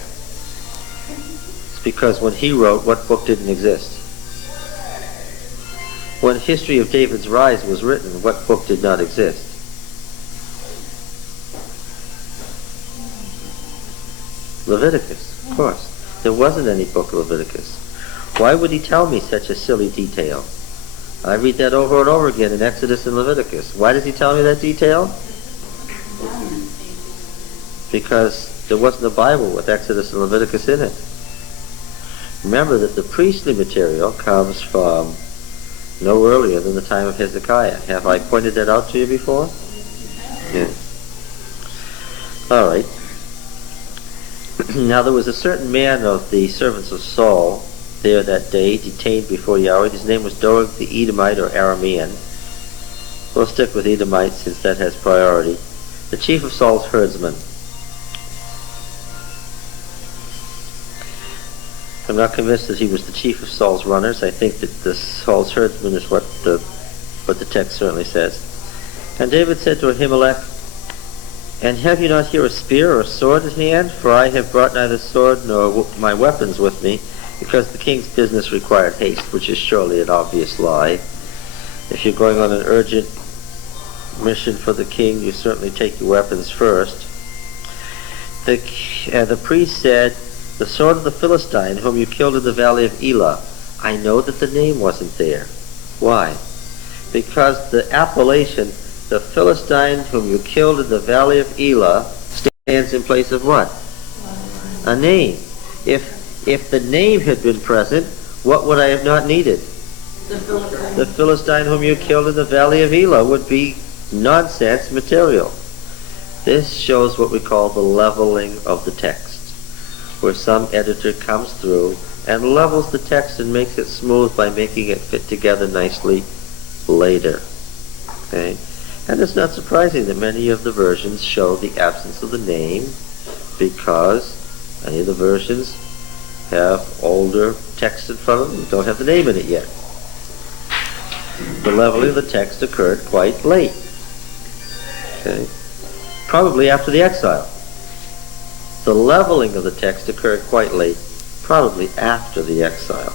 It's because when he wrote, what book didn't exist? When History of David's Rise was written, what book did not exist? Leviticus, of course. There wasn't any book of Leviticus. Why would he tell me such a silly detail? I read that over and over again in Exodus and Leviticus. Why does he tell me that detail? Because there wasn't a Bible with Exodus and Leviticus in it. Remember that the priestly material comes from no earlier than the time of Hezekiah. Have I pointed that out to you before? Yeah. All right. Now there was a certain man of the servants of Saul there that day, detained before Yahweh. His name was Doeg the Edomite or Aramean. We'll stick with Edomite since that has priority. The chief of Saul's herdsmen. I'm not convinced that he was the chief of Saul's runners. I think that the Saul's herdsman is what the text certainly says. And David said to Ahimelech, and have you not here a spear or a sword at hand? For I have brought neither sword nor my weapons with me, because the king's business required haste, which is surely an obvious lie. If you're going on an urgent mission for the king, you certainly take your weapons first. The priest said, "The sword of the Philistine whom you killed in the valley of Elah." I know that the name wasn't there. Why? Because the appellation, "the Philistine whom you killed in the valley of Elah," stands in place of what? A name. If the name had been present, what would I have not needed? The Philistine. The Philistine whom you killed in the valley of Elah would be nonsense material. This shows what we call the leveling of the text, where some editor comes through and levels the text and makes it smooth by making it fit together nicely later. Okay? And it's not surprising that many of the versions show the absence of the name, because many of the versions have older text in front of them that don't have the name in it yet. The leveling of the text occurred quite late. Okay? Probably after the exile. The leveling of the text occurred quite late, probably after the exile.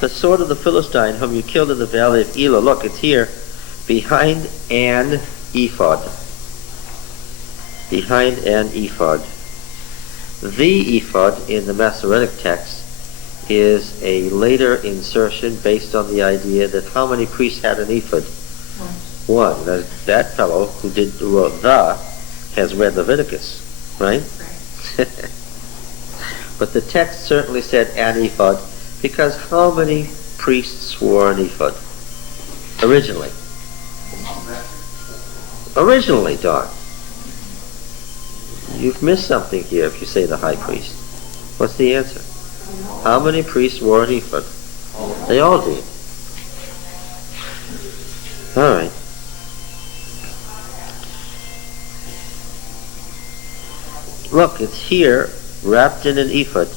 The sword of the Philistine whom you killed in the valley of Elah. Look, it's here, behind an ephod. Behind an ephod. The ephod in the Masoretic text is a later insertion based on the idea that how many priests had an ephod? One. That fellow who wrote the has read Leviticus, right? But the text certainly said an ephod, because how many priests wore an ephod? Originally. Originally, Don. You've missed something here if you say the high priest. What's the answer? How many priests wore an ephod? They all did. All right. Look, it's here, wrapped in an ephod.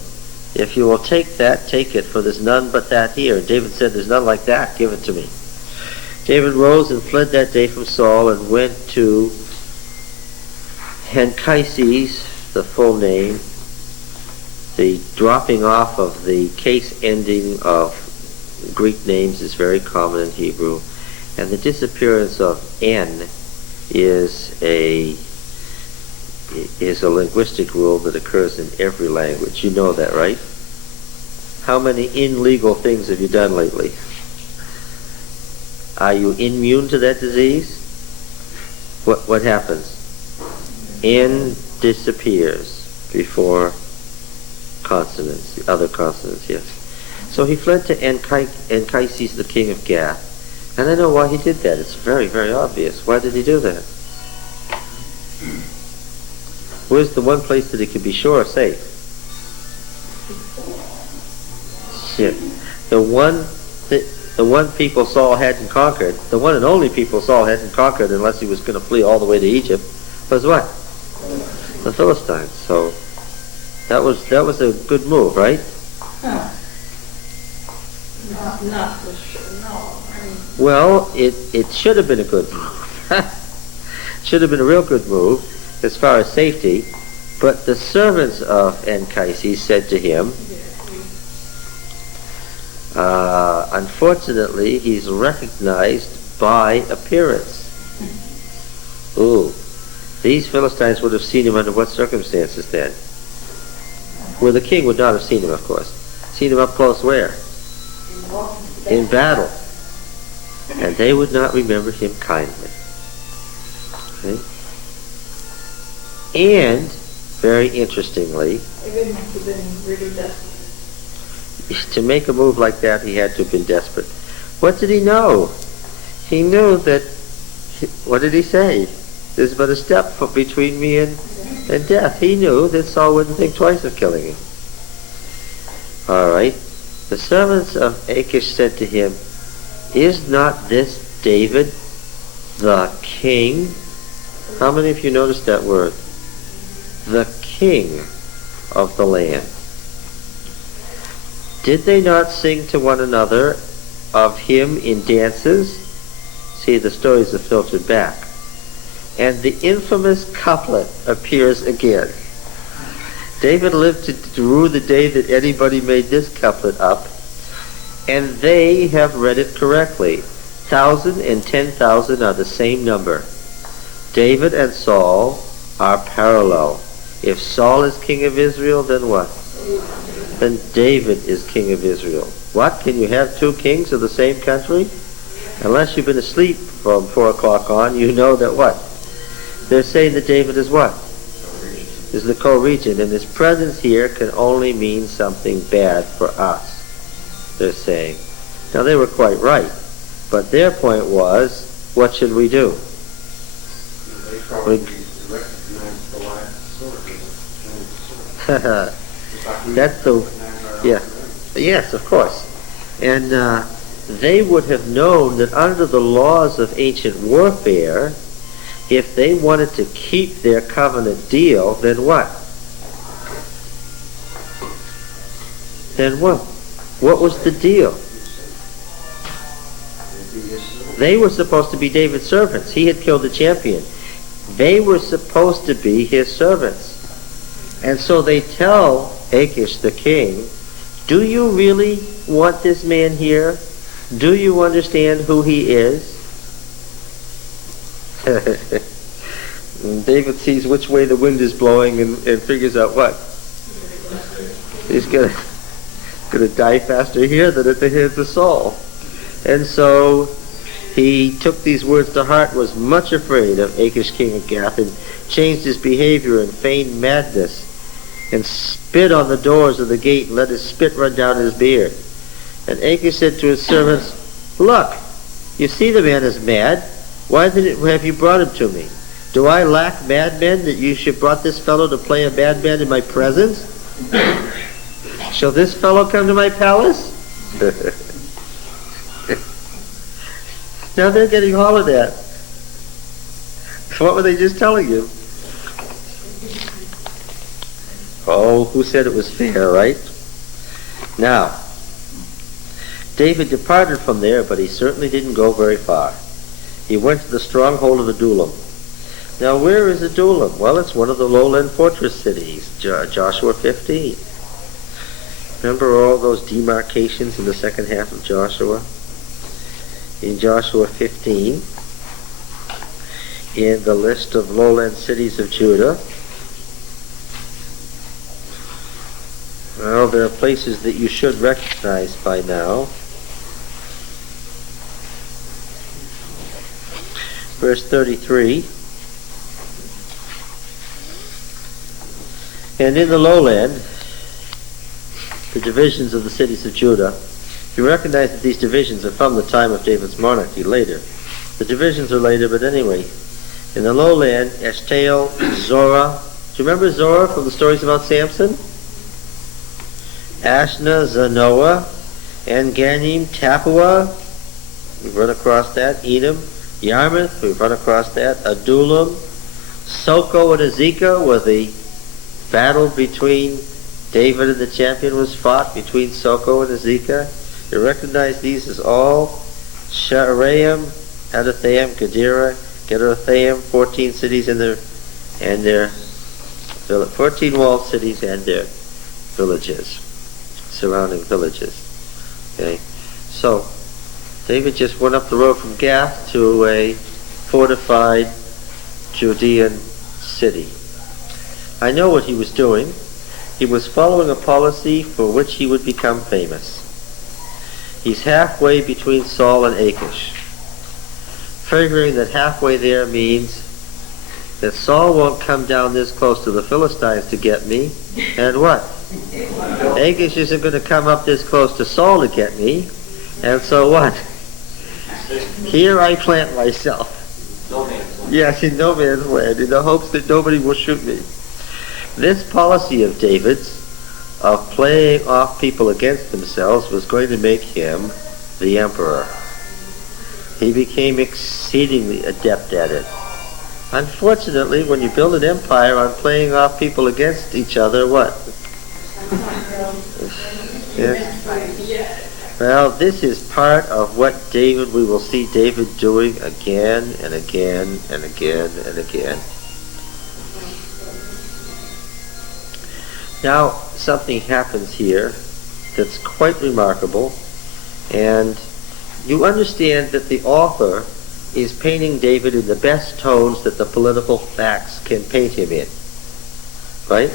If you will take that, take it, for there's none but that here. And David said, "There's none like that, give it to me." David rose and fled that day from Saul and went to Anchises, the full name. The dropping off of the case ending of Greek names is very common in Hebrew. And the disappearance of N is a linguistic rule that occurs in every language. You know that, right? How many illegal things have you done lately? Are you immune to that disease? What happens? N disappears before consonants, the other consonants, yes. So he fled to Anchises, the king of Gath. And I know why he did that. It's very, very obvious. Why did he do that? Where's the one place that he could be sure safe? Yeah. The one people Saul hadn't conquered, the one and only people Saul hadn't conquered unless he was going to flee all the way to Egypt, was what? The Philistines. So that was a good move, right? Huh. Not for sure, no. I mean, Well, it should have been a good move. Should have been a real good move as far as safety. But the servants of Anchises said to him, unfortunately, he's recognized by appearance. Ooh. These Philistines would have seen him under what circumstances then? Well, the king would not have seen him, of course. Seen him up close where? In battle. And they would not remember him kindly. Okay? And, very interestingly, they must have been really desperate. to make a move like that, he had to have been desperate. What did he know? He knew that, what did he say? There's but a step between me and death. He knew that Saul wouldn't think twice of killing him. All right. The servants of Achish said to him, "Is not this David the king?" How many of you noticed that word? The king of the land. Did they not sing to one another of him in dances? See, the stories are filtered back. And the infamous couplet appears again. David lived to rue the day that anybody made this couplet up, and they have read it correctly. 1,000 and 10,000 are the same number. David and Saul are parallel. If Saul is king of Israel, then what? Then David is king of Israel. What? Can you have two kings of the same country? Unless you've been asleep from 4 o'clock on, you know that what? They're saying that David is what? Is the co-regent, and his presence here can only mean something bad for us, they're saying. Now they were quite right, but their point was, what should we do? They probably recognize the last sword. That's the, yeah, yes, of course. And they would have known that under the laws of ancient warfare, if they wanted to keep their covenant deal, then what? Then what? What was the deal? They were supposed to be David's servants. He had killed the champion. They were supposed to be his servants. And so they tell Achish the king, do you really want this man here? Do you understand who he is? David sees which way the wind is blowing and figures out what? He's gonna die faster here than at the hands of Saul. And so he took these words to heart, was much afraid of Achish king of Gath, and changed his behavior and feigned madness, and spit on the doors of the gate and let his spit run down his beard. And Achish said to his servants, look, you see the man is mad. Why have you brought him to me? Do I lack madmen that you should brought this fellow to play a madman in my presence? Shall this fellow come to my palace? Now they're getting hollered at. What were they just telling you? Oh, who said it was fair, right? Now, David departed from there, but he certainly didn't go very far. He went to the stronghold of Adullam. Now, where is Adullam? Well, it's one of the lowland fortress cities, Joshua 15. Remember all those demarcations in the second half of Joshua? In Joshua 15, in the list of lowland cities of Judah, well, there are places that you should recognize by now. Verse 33, and in the lowland, the divisions of the cities of Judah, you recognize that these divisions are from the time of David's monarchy later. The divisions are later, but anyway, in the lowland, Eshtaol, Zorah. Do you remember Zorah from the stories about Samson? Ashna, Zanoah, En-Ganim, Tappuah. We've run across that. Edom, Yarmouth. We've run across that. Adullam, Soko, and Azekah, where the battle between David and the champion was fought between Soko and Azekah. You recognize these as all Sha'araim, Adathaim, Gedera, Gederathim, 14 cities and their 14 walled cities and their villages, surrounding villages. Okay, so David just went up the road from Gath to a fortified Judean city. I know what he was doing. He was following a policy for which he would become famous. He's halfway between Saul and Achish, figuring that halfway there means that Saul won't come down this close to the Philistines to get me, and what? Achish isn't going to come up this close to Saul to get me, and so what? Here I plant myself. No man's land. Yes, in no man's land, in the hopes that nobody will shoot me. This policy of David's, of playing off people against themselves, was going to make him the emperor. He became exceedingly adept at it. Unfortunately, when you build an empire on playing off people against each other, what? Yes. Well, this is part of what we will see David doing again and again and again and again. Now, something happens here that's quite remarkable, and you understand that the author is painting David in the best tones that the political facts can paint him in. Right?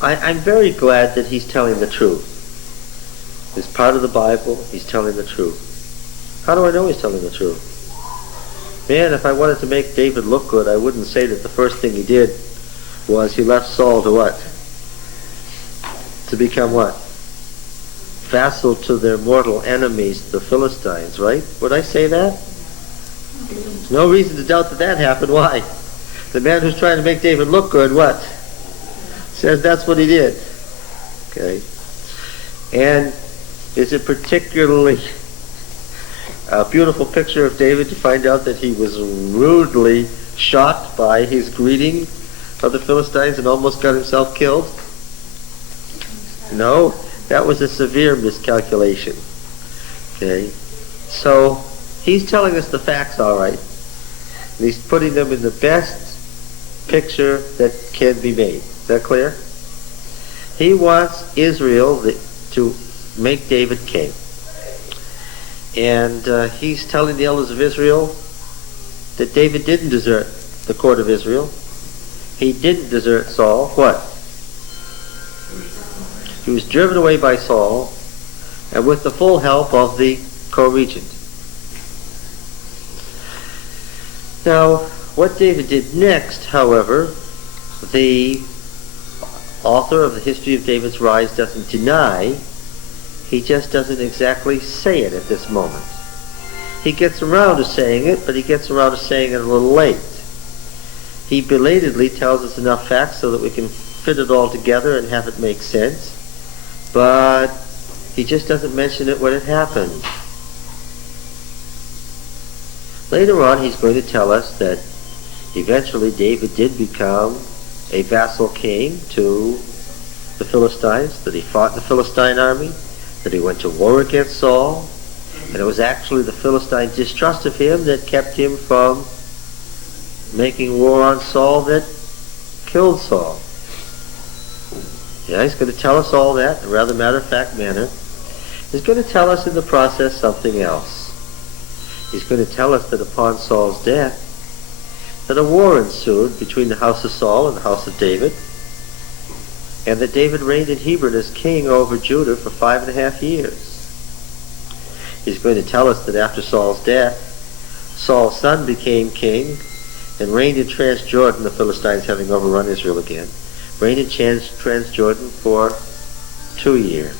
I'm very glad that he's telling the truth. It's part of the Bible, he's telling the truth. How do I know he's telling the truth? Man, if I wanted to make David look good, I wouldn't say that the first thing he did was he left Saul to what? To become what? Vassal to their mortal enemies, the Philistines, right? Would I say that? No reason to doubt that that happened. Why? The man who's trying to make David look good, what? Says that's what he did. Okay. And is it particularly a beautiful picture of David to find out that he was rudely shocked by his greeting of the Philistines and almost got himself killed? No, that was a severe miscalculation. Okay, so he's telling us the facts, all right, and he's putting them in the best picture that can be made. Is that clear? He wants Israel to make David king. And he's telling the elders of Israel that David didn't desert the court of Israel. He didn't desert Saul. What? He was driven away by Saul, and with the full help of the co-regent. Now, what David did next, however, the author of the history of David's rise doesn't deny. He just doesn't exactly say it at this moment. He gets around to saying it, but he gets around to saying it a little late. He belatedly tells us enough facts so that we can fit it all together and have it make sense, but he just doesn't mention it when it happened. Later on, he's going to tell us that eventually David did become a vassal king to the Philistines, that he fought in the Philistine army, that he went to war against Saul, and it was actually the Philistine distrust of him that kept him from making war on Saul that killed Saul. Yeah, he's going to tell us all that in a rather matter-of-fact manner. He's going to tell us in the process something else. He's going to tell us that upon Saul's death, that a war ensued between the house of Saul and the house of David, and that David reigned in Hebron as king over Judah for 5.5 years. He's going to tell us that after Saul's death, Saul's son became king and reigned in Transjordan, the Philistines having overrun Israel again, reigned in Transjordan for 2 years.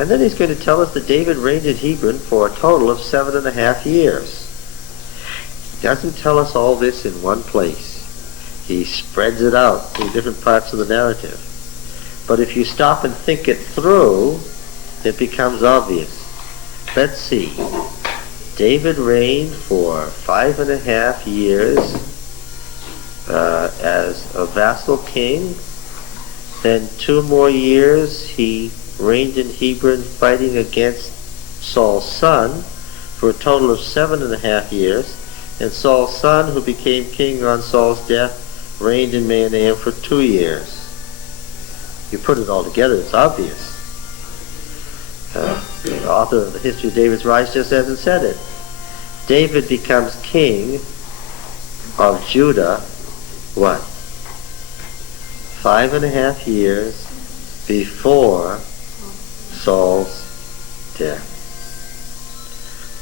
And then he's going to tell us that David reigned in Hebron for a total of 7.5 years. He doesn't tell us all this in one place. He spreads it out through different parts of the narrative. But if you stop and think it through, it becomes obvious. Let's see. David reigned for 5.5 years as a vassal king. Then 2 more years he reigned in Hebron fighting against Saul's son for a total of 7.5 years. And Saul's son, who became king on Saul's death, reigned in Mahanaim for 2 years. You put it all together, it's obvious. The author of the history of David's rise just hasn't said it. David becomes king of Judah, what? 5.5 years before Saul's death.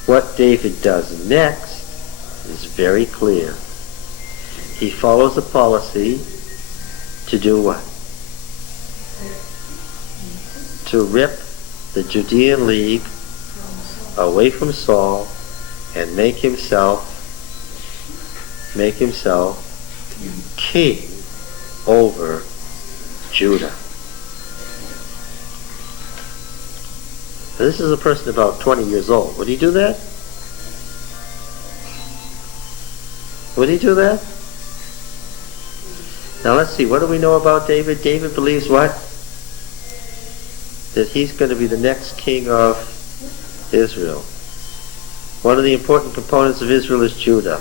What David does next is very clear. He follows a policy to do what? To rip the Judean League away from Saul and make himself king over Judah. This is a person about 20 years old. Would he do that? Would he do that? Now let's see, what do we know about David? David believes what? That he's going to be the next king of Israel. One of the important components of Israel is Judah.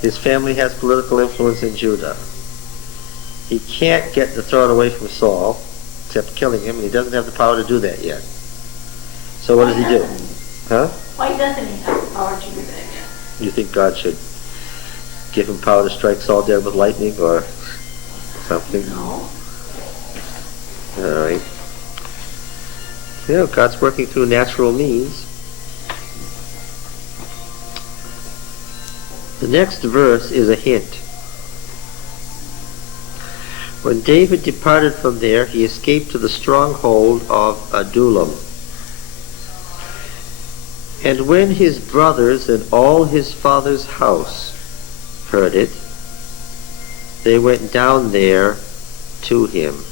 His family has political influence in Judah. He can't get the throne away from Saul, except killing him, and he doesn't have the power to do that yet. So what does he do? Huh? Why doesn't he have the power to do that yet? You think God should give him power to strike Saul dead with lightning or something? No. All right. God's working through natural means. The next verse is a hint. When David departed from there, he escaped to the stronghold of Adullam. And when his brothers and all his father's house heard it, they went down there to him.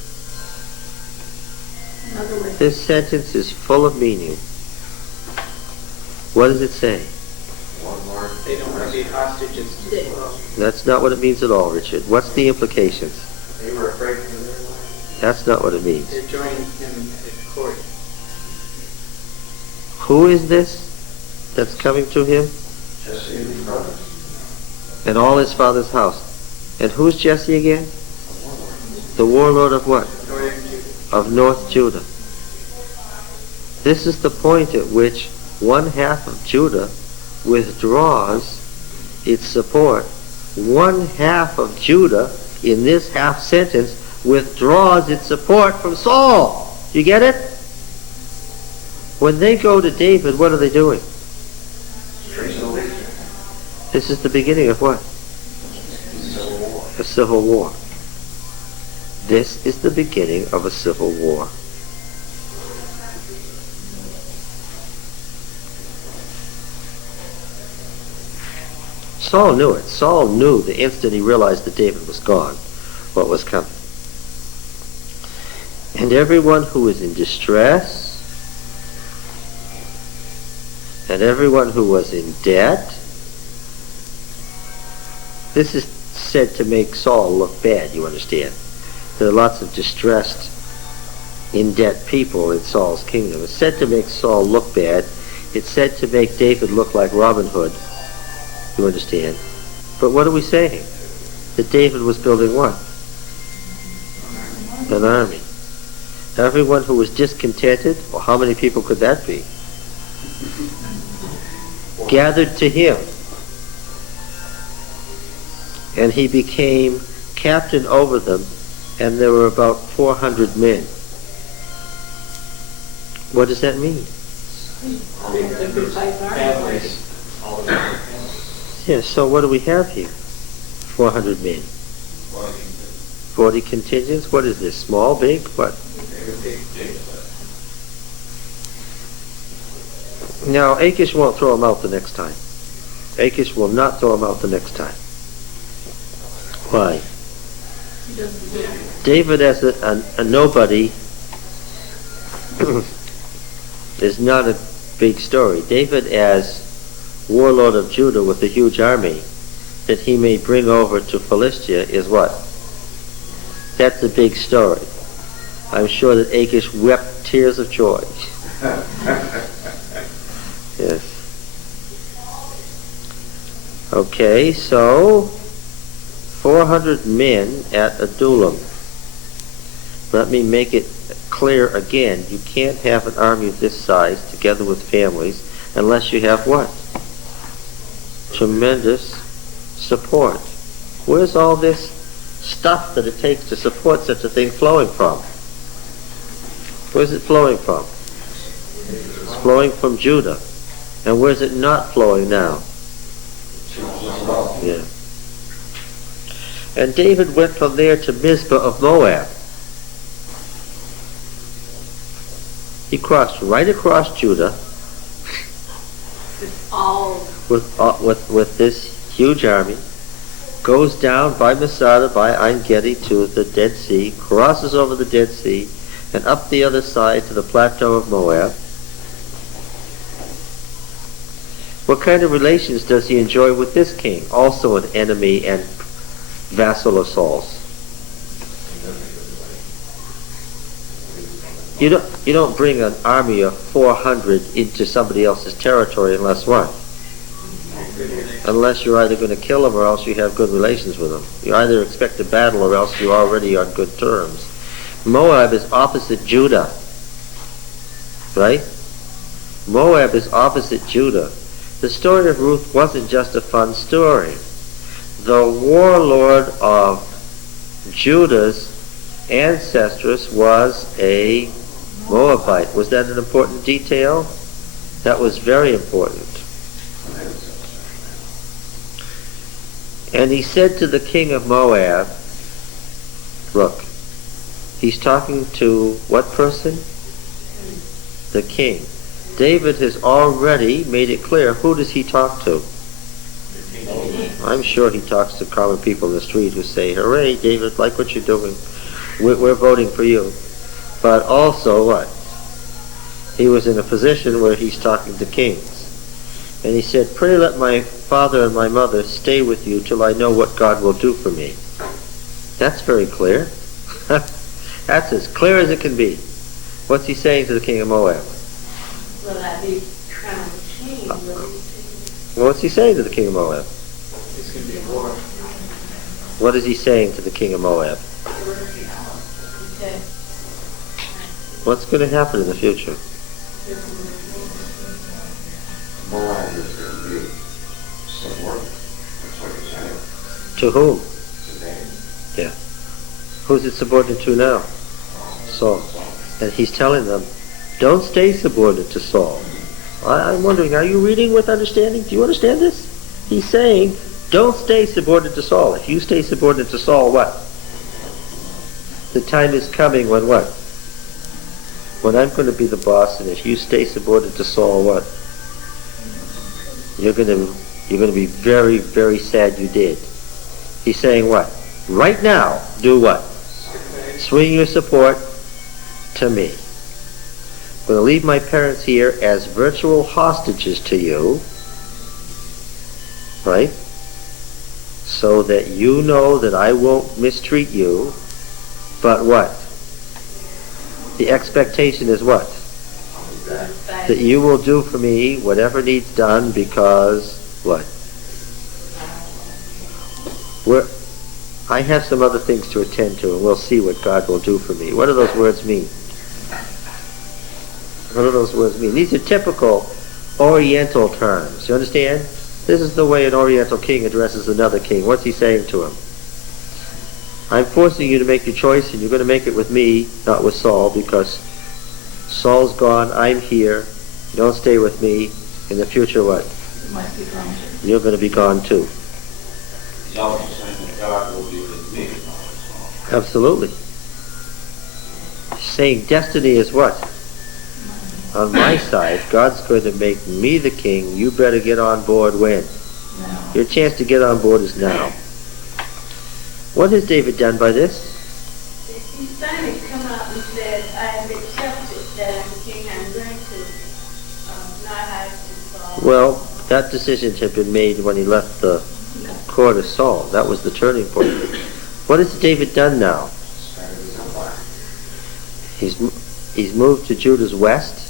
In other words, This sentence is full of meaning. What does it say? They don't want to be hostages to the world. That's not what it means at all, Richard. What's the implications? They were afraid for their lives. That's not what it means. They're joining him at court. Who is this that's coming to him? Jesse and his brothers. And all his father's house. And who's Jesse again? The warlord of what? Northern Judah. Of North Judah. This is the point at which one half of Judah withdraws its support. One half of Judah, in this half sentence, withdraws its support from Saul. You get it? When they go to David, what are they doing? This is the beginning of what? A civil war. This is the beginning of a civil war. Saul knew it. Saul knew the instant he realized that David was gone what was coming. And everyone who is in distress, and everyone who was in debt, this is said to make Saul look bad, you understand. There are lots of distressed, in-debt people in Saul's kingdom. It's said to make Saul look bad. It's said to make David look like Robin Hood, you understand. But what are we saying? That David was building what? An army. Everyone who was discontented, well, how many people could that be? Gathered to him. And he became captain over them, and there were about 400 men. What does that mean? the good sized army. Families. All the families. Yeah, so what do we have here? 400 men. 40 contingents? What is this? Small, big? What? Now, Achish won't throw him out the next time. Achish will not throw him out the next time. Why? David as a nobody is not a big story. David as warlord of Judah with a huge army that he may bring over to Philistia is what? That's a big story. I'm sure that Achish wept tears of joy. Yes. Okay, so 400 men at Adullam. Let me make it clear again. You can't have an army of this size together with families unless you have what? Tremendous support. Where's all this stuff that it takes to support such a thing flowing from? Where's it flowing from? It's flowing from Judah. And where's it not flowing now? Yeah. And David went from there to Mizpah of Moab. He crossed right across Judah It's all with this huge army, goes down by Masada, by Ein Gedi to the Dead Sea, crosses over the Dead Sea, and up the other side to the plateau of Moab. What kind of relations does he enjoy with this king, also an enemy and vassal of Saul's? You don't bring an army of 400 into somebody else's territory unless what? Unless you're either going to kill them or else you have good relations with them. You either expect a battle or else you're already on good terms. Moab is opposite Judah, right? Moab is opposite Judah. The story of Ruth wasn't just a fun story. The warlord of Judah's ancestress was a Moabite. Was that an important detail? That was very important. And he said to the king of Moab, look, he's talking to what person? The king. David has already made it clear. Who does he talk to? I'm sure he talks to common people in the street who say, hooray, David, like what you're doing. We're voting for you. But also what? He was in a position where he's talking to kings. And he said, pray let my father and my mother stay with you till I know what God will do for me. That's very clear. That's as clear as it can be. What's he saying to the king of Moab? Will that be crowned king? What's he saying to the king of Moab? It's going to be war. What is he saying to the king of Moab? What's going to happen in the future? Moab is going to be subordinate. That's what he's saying. To whom? Today. Yeah. Who's it subordinate to now? Saul. And he's telling them, don't stay subordinate to Saul. I'm wondering, are you reading with understanding? Do you understand this? He's saying, don't stay subordinate to Saul. If you stay subordinate to Saul, what? The time is coming when what? When I'm going to be the boss, and if you stay subordinate to Saul, what? You're going to be very, very sad you did. He's saying what? Right now, do what? Swing your support to me. I'm going to leave my parents here as virtual hostages to you, right? So that you know that I won't mistreat you, but what? The expectation is what? That you will do for me whatever needs done because what? I have some other things to attend to, and we'll see what God will do for me. What do those words mean? What do those words mean? These are typical Oriental terms. You understand? This is the way an Oriental king addresses another king. What's he saying to him? I'm forcing you to make your choice, and you're going to make it with me, not with Saul, because Saul's gone, I'm here. You don't stay with me. In the future, what? You might be gone too. You're going to be gone too. He's also saying that God will be with me, not with Saul. Absolutely. Saying destiny is what? On my side, God's going to make me the king. You better get on board when? No. Your chance to get on board is now. What has David done by this? He's finally come out and said, I have accepted that I'm king. I'm going to not hide from Saul. Well, that decision had been made when he left the court of Saul. That was the turning point. What has David done now? Started his empire. He's moved to Judah's west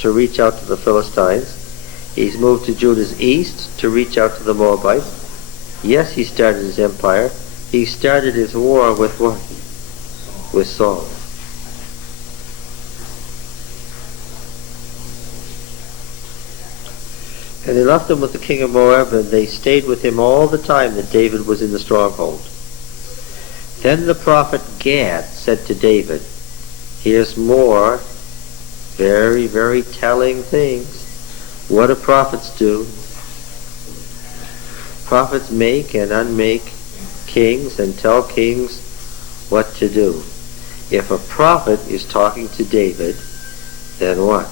to reach out to the Philistines. He's moved to Judah's east to reach out to the Moabites. Yes, he started his empire. He started his war with what? With Saul. And they left him with the king of Moab, and they stayed with him all the time that David was in the stronghold. Then the prophet Gad said to David, here's more very, very telling things. What do prophets do? Prophets make and unmake kings and tell kings what to do. If a prophet is talking to David, then what?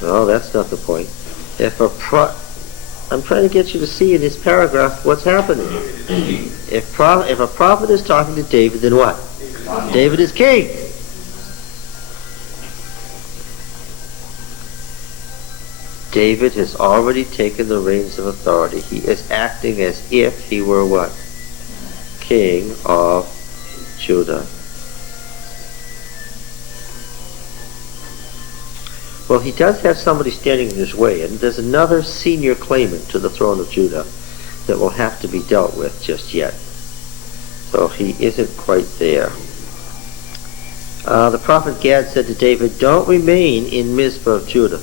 No, that's not the point. I'm trying to get you to see in this paragraph what's happening. If a prophet is talking to David, then what? David is king. David has already taken the reins of authority. He is acting as if he were what? King of Judah. Well, he does have somebody standing in his way, and there's another senior claimant to the throne of Judah that will have to be dealt with just yet. So he isn't quite there. The prophet Gad said to David, "Don't remain in Mizpah of Judah.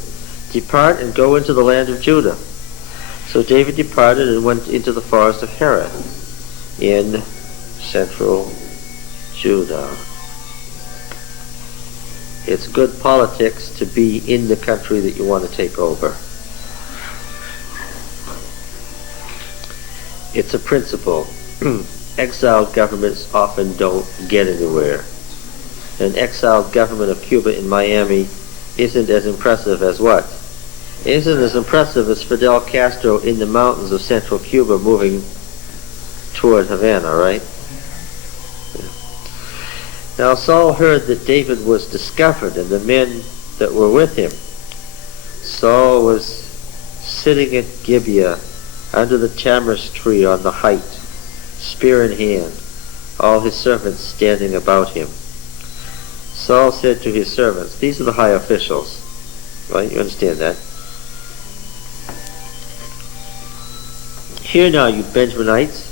Depart and go into the land of Judah." So David departed and went into the forest of Herod in central Judah. It's good politics to be in the country that you want to take over. It's a principle. Exiled governments often don't get anywhere. An exiled government of Cuba in Miami isn't as impressive as what? Isn't as impressive as Fidel Castro in the mountains of central Cuba moving toward Havana, right? Now Saul heard that David was discovered and the men that were with him. Saul was sitting at Gibeah under the tamarisk tree on the height, spear in hand, all his servants standing about him. Saul said to his servants, these are the high officials, right? You understand that? Hear now, you Benjaminites.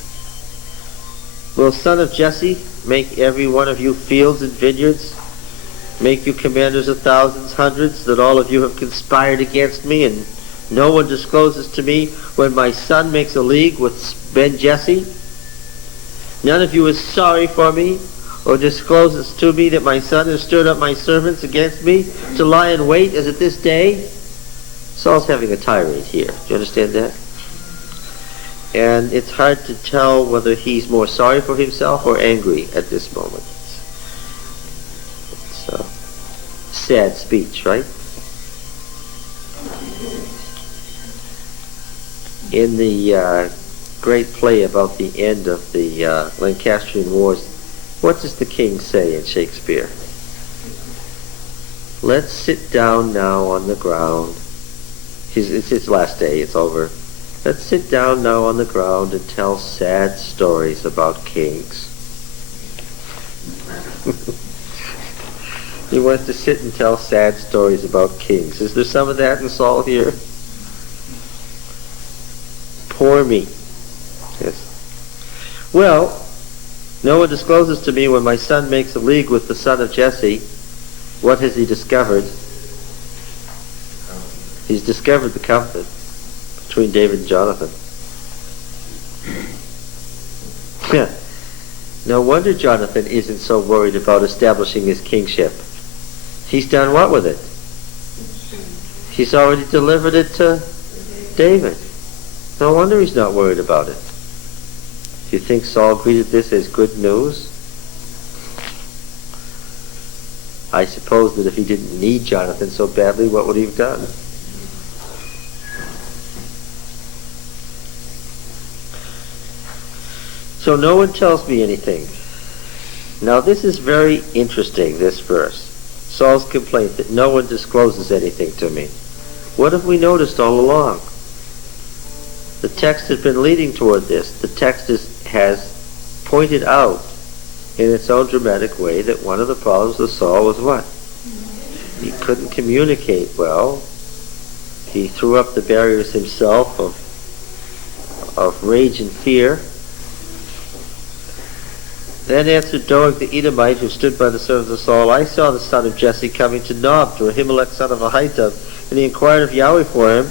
Will son of Jesse make every one of you fields and vineyards? Make you commanders of thousands, hundreds, that all of you have conspired against me, and no one discloses to me when my son makes a league with Ben Jesse? None of you is sorry for me, or discloses to me that my son has stirred up my servants against me to lie in wait as at this day? Saul's having a tirade here. Do you understand that? And it's hard to tell whether he's more sorry for himself or angry at this moment. It's a sad speech, right? In the great play about the end of the Lancastrian Wars, what does the king say in Shakespeare? Let's sit down now on the ground. It's his last day, it's over. Let's sit down now on the ground and tell sad stories about kings. He wants to sit and tell sad stories about kings. Is there some of that in Saul here? Poor me. Yes. Well, no one discloses to me when my son makes a league with the son of Jesse. What has he discovered? He's discovered the covenant between David and Jonathan. No wonder Jonathan isn't so worried about establishing his kingship. He's done what with it? He's already delivered it to David. No wonder he's not worried about it. Do you think Saul greeted this as good news? I suppose that if he didn't need Jonathan so badly, what would he have done? So no one tells me anything. Now this is very interesting, this verse. Saul's complaint that no one discloses anything to me. What have we noticed all along? The text has been leading toward this. The text has pointed out in its own dramatic way that one of the problems with Saul was what? He couldn't communicate well. He threw up the barriers himself of rage and fear. Then answered Doeg the Edomite, who stood by the servants of Saul, I saw the son of Jesse coming to Nob, to Ahimelech son of Ahitub, and he inquired of Yahweh for him.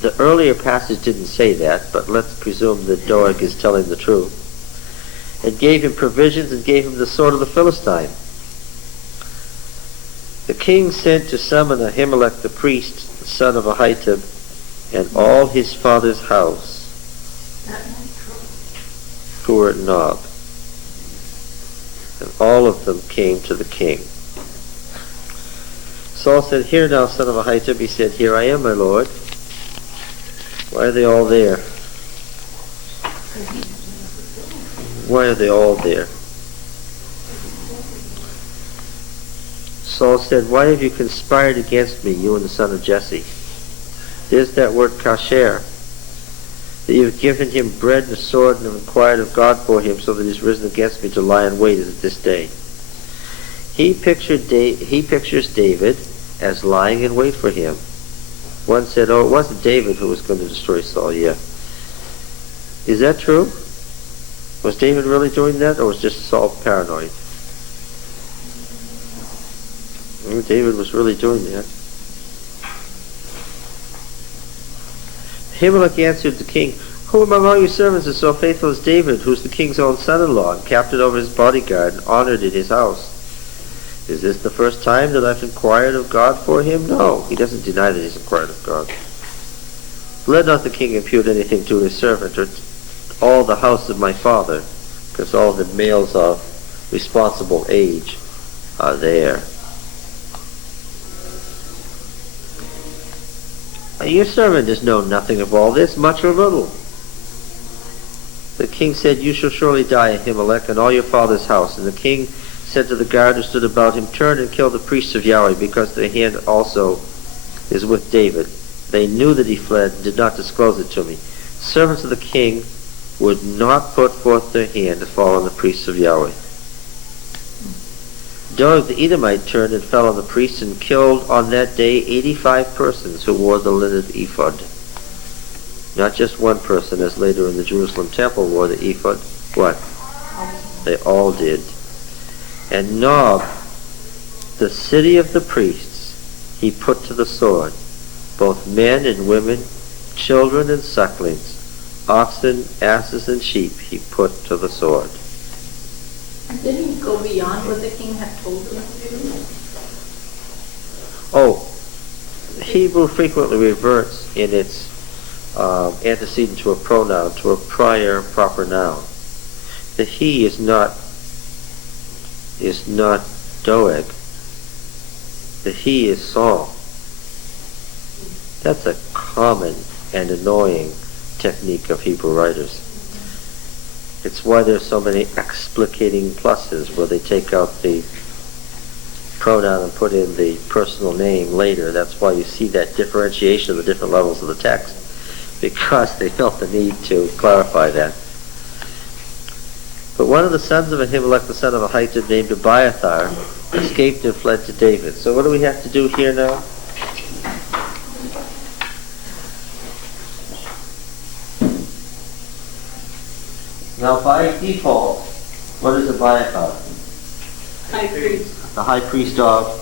The earlier passage didn't say that, but let's presume that Doeg is telling the truth. And gave him provisions and gave him the sword of the Philistine. The king sent to summon Ahimelech the priest, the son of Ahitub, and all his father's house, who were at Nob. And all of them came to the king. Saul said, Hear now, son of Ahitub. He said, Here I am, my lord. Why are they all there? Why are they all there? Saul said, Why have you conspired against me, you and the son of Jesse? There's that word kasher. That you have given him bread and a sword and have inquired of God for him, so that he's risen against me to lie in wait as at this day. He pictures David as lying in wait for him. One said, oh, it wasn't David who was going to destroy Saul. Yeah. Is that true? Was David really doing that, or was just Saul paranoid? David was really doing that. Ahimelech answered the king, "Who among all your servants is so faithful as David, who's the king's own son-in-law, and captain over his bodyguard, and honored in his house? Is this the first time that I've inquired of God for him?" No, he doesn't deny that he's inquired of God. "Let not the king impute anything to his servant, or all the house of my father," because all the males of responsible age are there. "Your servant has known nothing of all this, much or little." The king said, "You shall surely die, Ahimelech, and all your father's house." And the king said to the guard who stood about him, "Turn and kill the priests of Yahweh, because their hand also is with David. They knew that he fled and did not disclose it to me." Servants of the king would not put forth their hand to fall on the priests of Yahweh. Doeg the Edomite turned and fell on the priests and killed on that day 85 persons who wore the linen ephod. Not just one person, as later in the Jerusalem temple wore the ephod. What? They all did. And Nob, the city of the priests, he put to the sword, both men and women, children and sucklings, oxen, asses, and sheep he put to the sword. Didn't he go beyond what the king had told him to do? Oh, Hebrew frequently reverts in its antecedent to a pronoun, to a prior proper noun. The he is not Doeg. The he is Saul. That's a common and annoying technique of Hebrew writers. It's why there's so many explicating pluses where they take out the pronoun and put in the personal name later. That's why you see that differentiation of the different levels of the text, because they felt the need to clarify that. But one of the sons of Ahimelech, the son of Ahitub, named Abiathar, escaped and fled to David. So what do we have to do here now? Now, by default, what is Abiathar? High priest. The high priest of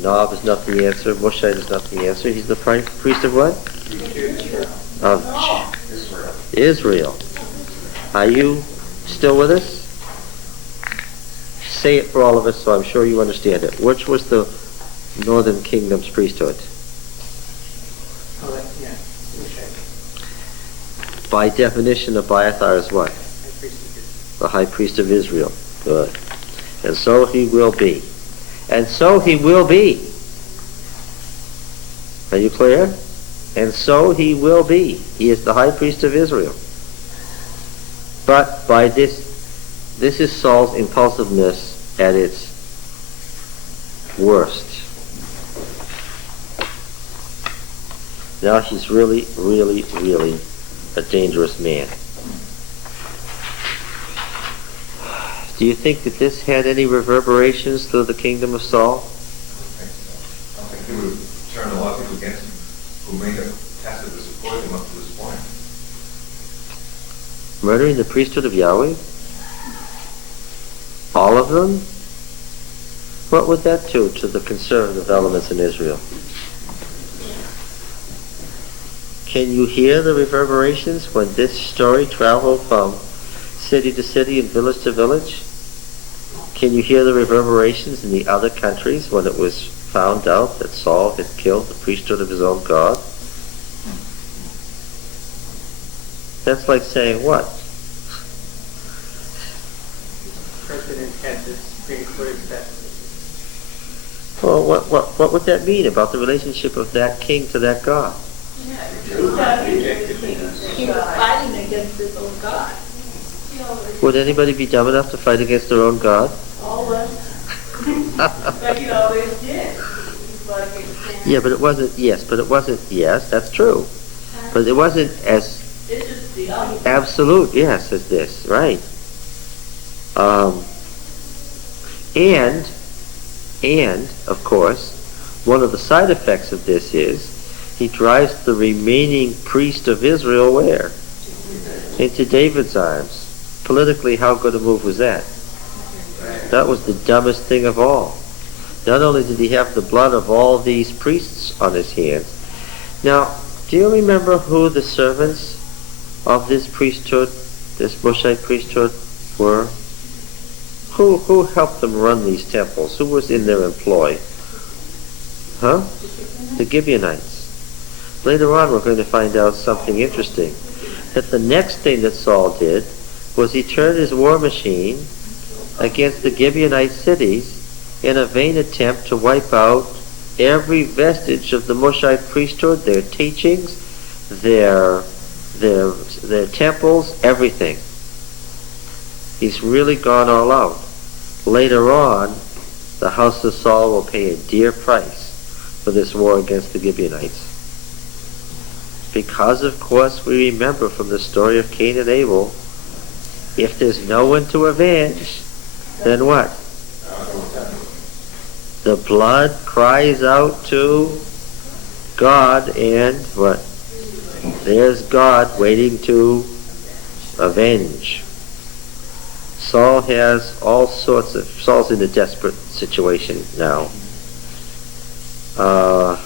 Nob is not the answer. Moshite is not the answer. He's the priest of what? Of Israel. Are you still with us? Say it for all of us so I'm sure you understand it. Which was the northern kingdom's priesthood? By definition, Abiathar is what? The high priest of Israel. Good. And so he will be. And so he will be. Are you clear? And so he will be. He is the high priest of Israel. But by this is Saul's impulsiveness at its worst. Now he's really, really, really a dangerous man. Do you think that this had any reverberations through the kingdom of Saul? I don't think he would have turned a lot of people against him who may have tested to support him up to this point. Murdering the priesthood of Yahweh? All of them? What would that do to the conservative elements in Israel? Can you hear the reverberations when this story traveled from city to city and village to village? Can you hear the reverberations in the other countries when it was found out that Saul had killed the priesthood of his own God? That's like saying what? President had the Supreme Court established. Well, what would that mean about the relationship of that king to that God? He was fighting against his own God. Would anybody be dumb enough to fight against their own God? Always. But he always did. Yeah, but it wasn't, yes, that's true. But it wasn't as It's just the other. absolute, yes, as this, right? And, of course, one of the side effects of this is he drives the remaining priest of Israel where? into David's arms. Politically, how good a move was that? That was the dumbest thing of all. Not only did he have the blood of all these priests on his hands. Now, do you remember who the servants of this priesthood, this Moshite priesthood, were? Who helped them run these temples? Who was in their employ? Huh? The Gibeonites. Later on we're going to find out something interesting. That the next thing that Saul did was he turned his war machine against the Gibeonite cities in a vain attempt to wipe out every vestige of the Moshite priesthood, their teachings, their temples, everything. He's really gone all out. Later on, the house of Saul will pay a dear price for this war against the Gibeonites. Because, of course, we remember from the story of Cain and Abel, if there's no one to avenge, then what? The blood cries out to God, and what? There's God waiting to avenge. Saul has all sorts of... Saul's in a desperate situation now. But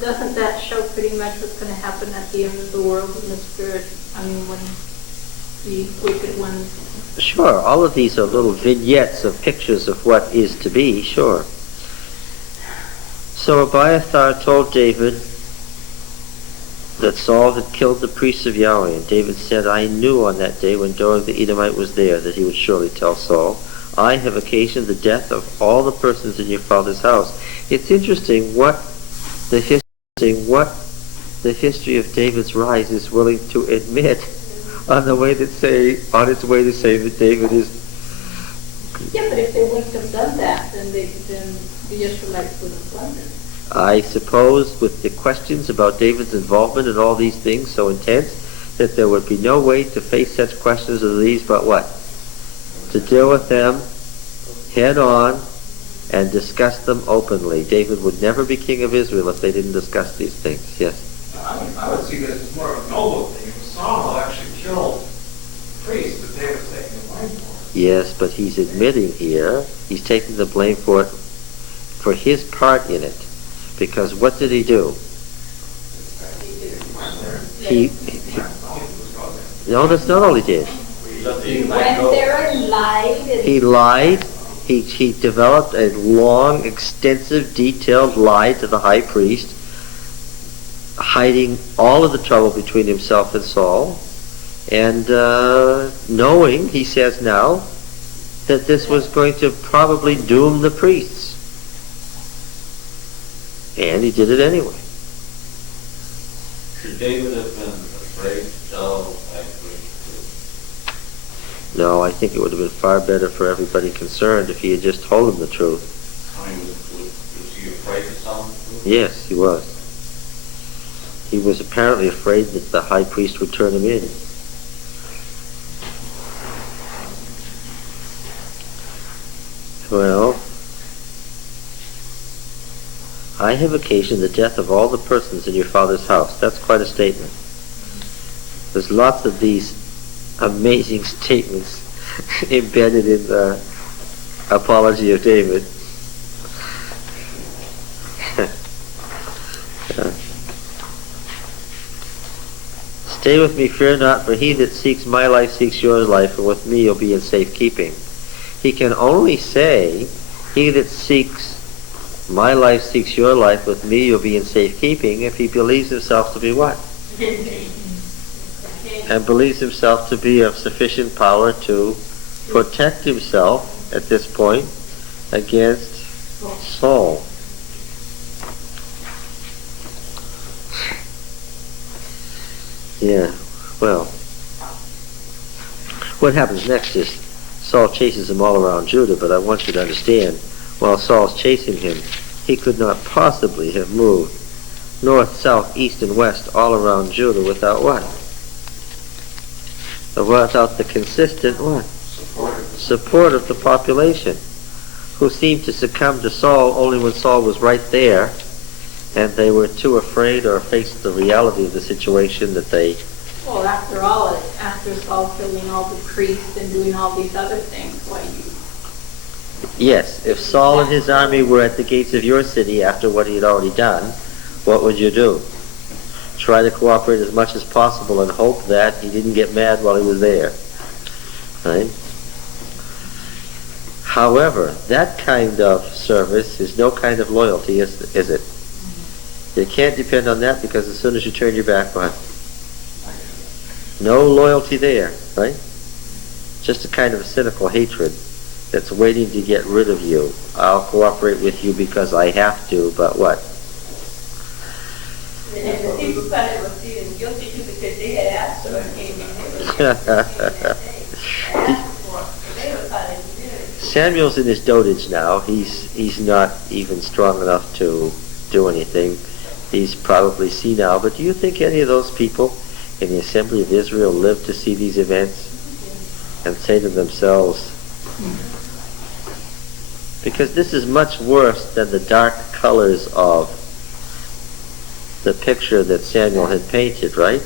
doesn't that show pretty much what's going to happen at the end of the world in the spirit? I mean, when the wicked ones... Sure, all of these are little vignettes of pictures of what is to be, sure. So Abiathar told David that Saul had killed the priests of Yahweh, and David said, I knew on that day when Doeg the Edomite was there that he would surely tell Saul, I have occasioned the death of all the persons in your father's house. It's interesting what the history of David's rise is willing to admit on its way to say that David is... Yeah, but if they wouldn't have done that, then the Israelites would have plundered. I suppose with the questions about David's involvement in all these things so intense, that there would be no way to face such questions as these but what? To deal with them head on and discuss them openly. David would never be king of Israel if they didn't discuss these things. Yes? I would see this as more of a noble thing. If Saul actually killed priests that David's taking the blame for. Yes, but he's admitting here, he's taking the blame for it, for his part in it. Because what did he do? No, that's not all he did. He went there and lied. He lied. He developed a long, extensive, detailed lie to the high priest, hiding all of the trouble between himself and Saul, and knowing, he says now, that this was going to probably doom the priests. And he did it anyway. Should David have been afraid to tell actually? No, I think it would have been far better for everybody concerned if he had just told them the truth. I mean, was he afraid to tell him the truth? Yes, he was. He was apparently afraid that the high priest would turn him in. Well, I have occasioned the death of all the persons in your father's house. That's quite a statement. There's lots of these amazing statements embedded in the Apology of David. Stay with me, fear not, for he that seeks my life seeks your life, and with me you'll be in safekeeping. He can only say, he that seeks my life seeks your life, with me you'll be in safekeeping, if he believes himself to be what? And believes himself to be of sufficient power to protect himself at this point against Saul. Yeah, well, what happens next is Saul chases him all around Judah, but I want you to understand, while Saul's chasing him, he could not possibly have moved north, south, east, and west all around Judah without what? Without the consistent what? Support of the population, who seemed to succumb to Saul only when Saul was right there, and they were too afraid or faced the reality of the situation that they Well, after all, after Saul killing all the priests and doing all these other things, why you... Yes, if Saul and his army were at the gates of your city after what he had already done, what would you do? Try to cooperate as much as possible and hope that he didn't get mad while he was there. Right? However, that kind of service is no kind of loyalty, is it? You can't depend on that, because as soon as you turn your back on, no loyalty there, right? Just a kind of cynical hatred that's waiting to get rid of you. I'll cooperate with you because I have to, but what? And the people probably were feeling guilty too, because they had asked for a king, and they were asked for it. So they were probably really... Samuel's in his dotage now. He's not even strong enough to do anything. He's probably senile. But do you think any of those people in the assembly of Israel lived to see these events and say to themselves, because this is much worse than the dark colors of the picture that Samuel had painted, right?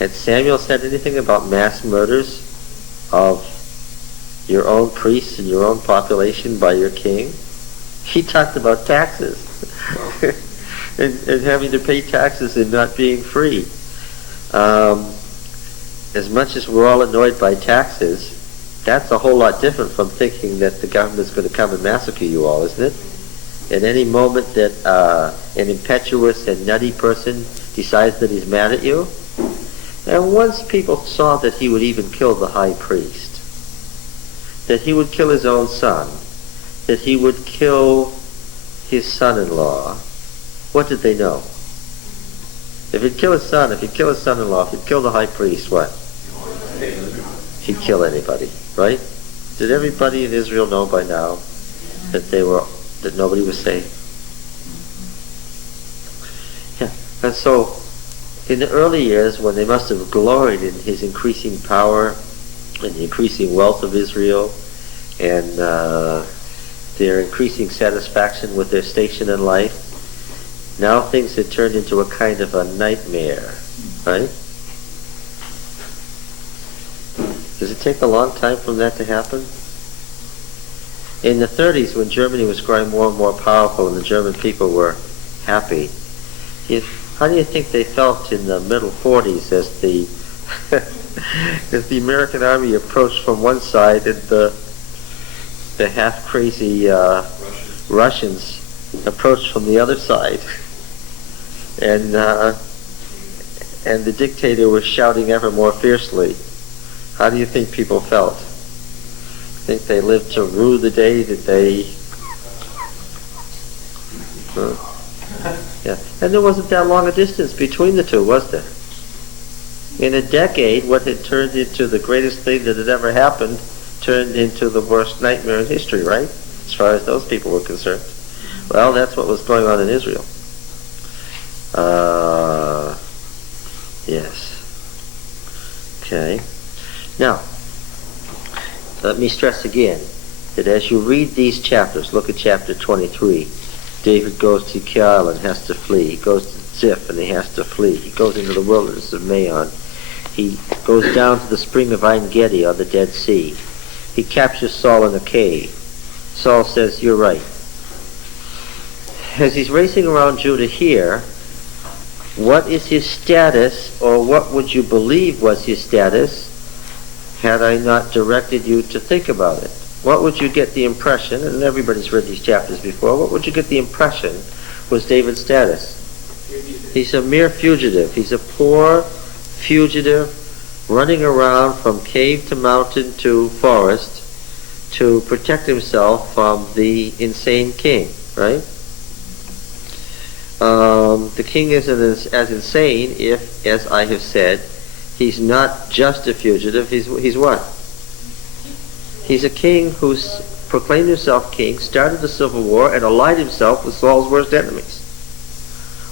Had Samuel said anything about mass murders of your own priests and your own population by your king? He talked about taxes and having to pay taxes and not being free. As much as we're all annoyed by taxes, that's a whole lot different from thinking that the government's going to come and massacre you all, isn't it? At any moment that an impetuous and nutty person decides that he's mad at you, and once people saw that he would even kill the high priest, that he would kill his own son, that he would kill his son-in-law, what did they know? If he'd kill his son, if he'd kill his son-in-law, if he'd kill the high priest, what? He'd kill anybody, right? Did everybody in Israel know by now that nobody was safe? Yeah. And so, in the early years, when they must have gloried in his increasing power and the increasing wealth of Israel and their increasing satisfaction with their station in life, now things had turned into a kind of a nightmare, right? Does it take a long time for that to happen? In the 30s, when Germany was growing more and more powerful and the German people were happy, how do you think they felt in the middle 40s as the as the American army approached from one side and the half-crazy Russians approached from the other side, and the dictator was shouting ever more fiercely? How do you think people felt? Think they lived to rue the day that they... Yeah. And there wasn't that long a distance between the two, was there? In a decade, what had turned into the greatest thing that had ever happened turned into the worst nightmare in history, right? As far as those people were concerned. Well, that's what was going on in Israel. Yes. Okay. Now, let me stress again that as you read these chapters, look at chapter 23. David goes to Keilah and has to flee. He goes to Ziph and he has to flee. He goes into the wilderness of Maon. He goes down to the spring of Ein Gedi on the Dead Sea. He captures Saul in a cave. Saul says, "You're right." As he's racing around Judah here, what is his status, or what would you believe was his status, had I not directed you to think about it? What would you get the impression, and everybody's read these chapters before, what would you get the impression was David's status? He's a mere fugitive. He's a poor fugitive running around from cave to mountain to forest to protect himself from the insane king, right? The king isn't as insane if, as I have said, he's not just a fugitive. He's what? He's a king who's proclaimed himself king, started a civil war, and allied himself with Saul's worst enemies.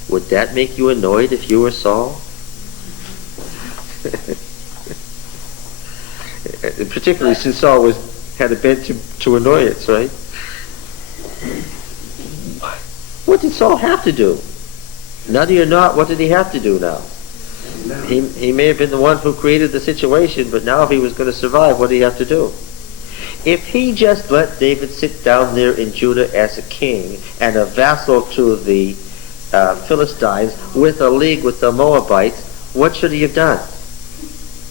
Would that make you annoyed if you were Saul? Particularly since Saul had a bent to annoyance, right? What did Saul have to do? Nutty or not, what did he have to do now? He may have been the one who created the situation, but now if he was going to survive, what did he have to do? If he just let David sit down there in Judah as a king and a vassal to the Philistines with a league with the Moabites, what should he have done?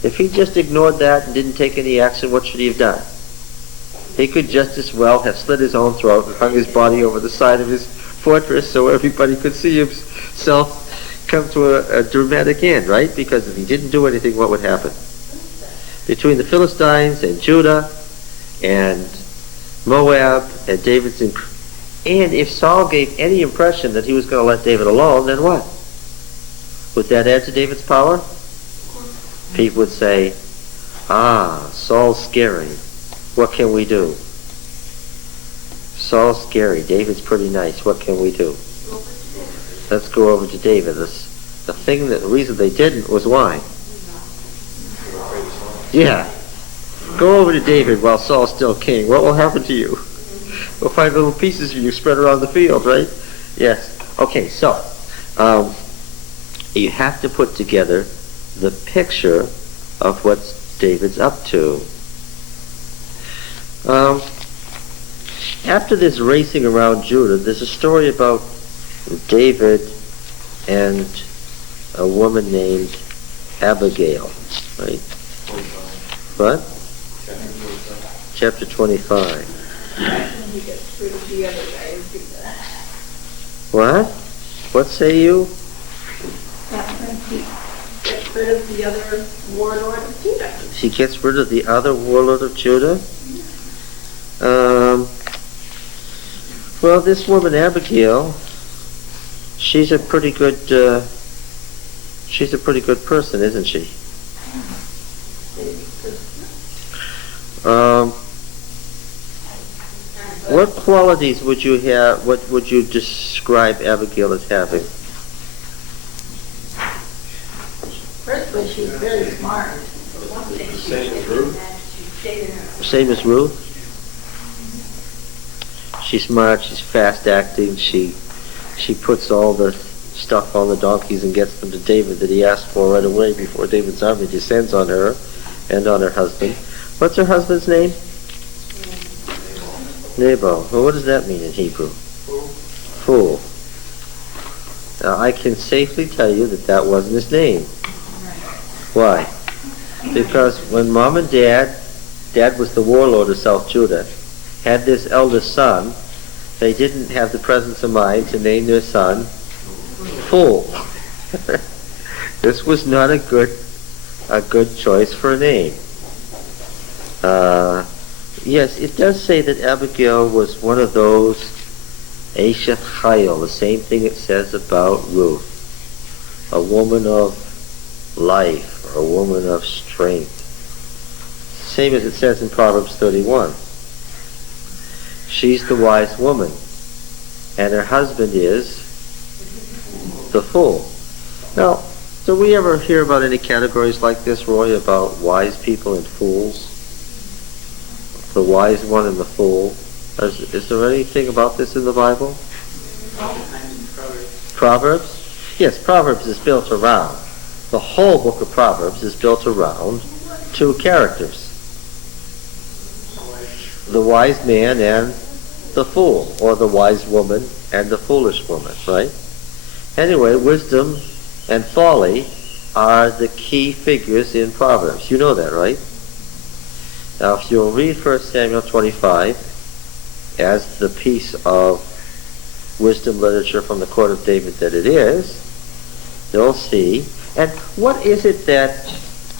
If he just ignored that and didn't take any action, what should he have done? He could just as well have slit his own throat and hung his body over the side of his fortress so everybody could see himself come to a dramatic end, right? Because if he didn't do anything, what would happen? Between the Philistines and Judah and Moab and David's and if Saul gave any impression that he was going to let David alone, then what? Would that add to David's power? People would say, Saul's scary. What can we do? Saul's scary. David's pretty nice. What can we do? Let's go over to David. The reason they didn't was why? Yeah. Go over to David while Saul's still king. What will happen to you? We'll find little pieces of you spread around the field, right? Yes. Okay, so you have to put together the picture of what David's up to. After this racing around Judah, there's a story about David and a woman named Abigail, right? What? Chapter 25. He gets rid of the other guy in Judah. What? What say you? That's when he gets rid of the other warlord of Judah. She gets rid of the other warlord of Judah? Well, this woman Abigail, she's a pretty good person, isn't she? What qualities would you have? What would you describe Abigail as having? Firstly, she's very smart. Same as Ruth. Same as Ruth. She's smart. She's fast acting. She puts all the stuff on the donkeys and gets them to David that he asked for right away before David's army descends on her and on her husband. What's her husband's name? Nabal. Well, what does that mean in Hebrew? Fool. Now, I can safely tell you that that wasn't his name. Why? Because when Mom and Dad was the warlord of South Judah, had this eldest son, they didn't have the presence of mind to name their son Fool. This was not a good choice for a name. Yes, it does say that Abigail was one of those Eshet Chayil, the same thing it says about Ruth, a woman of life, or a woman of strength. Same as it says in Proverbs 31. She's the wise woman, and her husband is the fool. Now, do we ever hear about any categories like this, Roy, about wise people and fools? The wise one and the fool. Is there anything about this in the Bible? Proverbs? Yes, Proverbs is built around. The whole book of Proverbs is built around two characters. The wise man and the fool, or the wise woman and the foolish woman, right? Anyway, wisdom and folly are the key figures in Proverbs. You know that, right? Now, if you'll read 1 Samuel 25 as the piece of wisdom literature from the court of David that it is, you'll see. And what is it that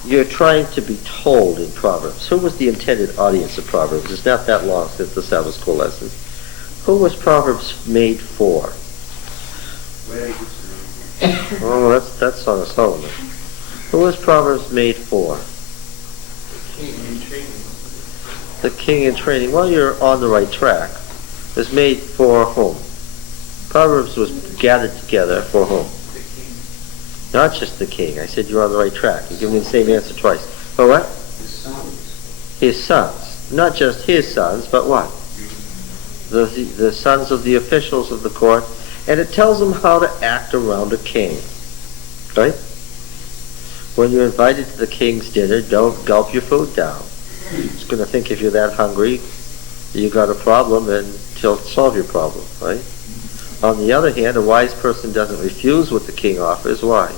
you're trying to be told in Proverbs? Who was the intended audience of Proverbs? It's not that long since the Sabbath school lessons. Who was Proverbs made for? Oh, that's Song of Solomon. Who was Proverbs made for? The king in training. Well, you're on the right track. It was made for whom? Proverbs was gathered together for whom? Not just the king. I said you're on the right track. You're giving me the same answer twice. For what? His sons. His sons. Not just his sons, but what? The sons of the officials of the court. And it tells them how to act around a king. Right? When you're invited to the king's dinner, don't gulp your food down. He's going to think if you're that hungry, you got a problem, and he'll solve your problem, right? On the other hand, a wise person doesn't refuse what the king offers. Why?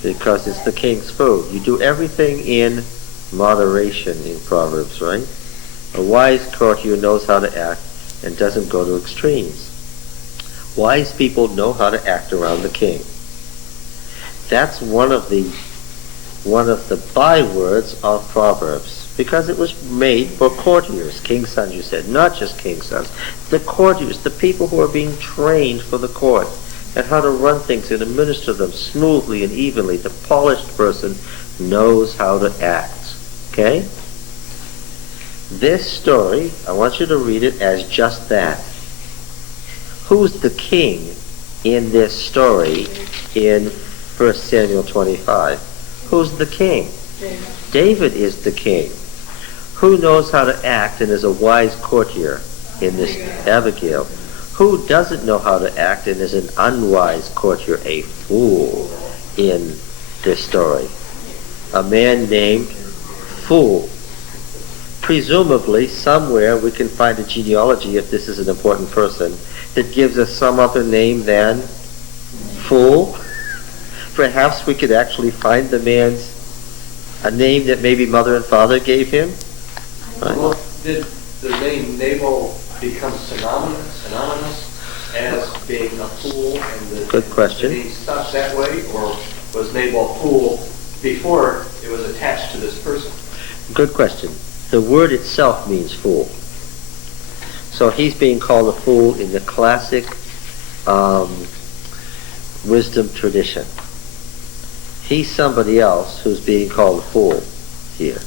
Because it's the king's food. You do everything in moderation in Proverbs, right? A wise courtier knows how to act and doesn't go to extremes. Wise people know how to act around the king. That's one of the bywords of Proverbs, because it was made for courtiers, king's sons, you said, not just king's sons. The courtiers, the people who are being trained for the court, and how to run things and administer them smoothly and evenly. The polished person knows how to act. Okay? This story, I want you to read it as just that. Who's the king in this story in 1 Samuel 25? Who's the king? David is the king. Who knows how to act and is a wise courtier in this? Abigail. Who doesn't know how to act and is an unwise courtier, a fool, in this story? A man named Fool. Presumably, somewhere we can find a genealogy, if this is an important person, that gives us some other name than Fool. Perhaps we could actually find the man's a name that maybe mother and father gave him. Right? Well, did the name Nabal become synonymous as being a fool, and Good question. being stuck that way, or was Nabal fool before it was attached to this person? Good question. The word itself means fool. So he's being called a fool in the classic wisdom tradition. He's somebody else who's being called a fool here.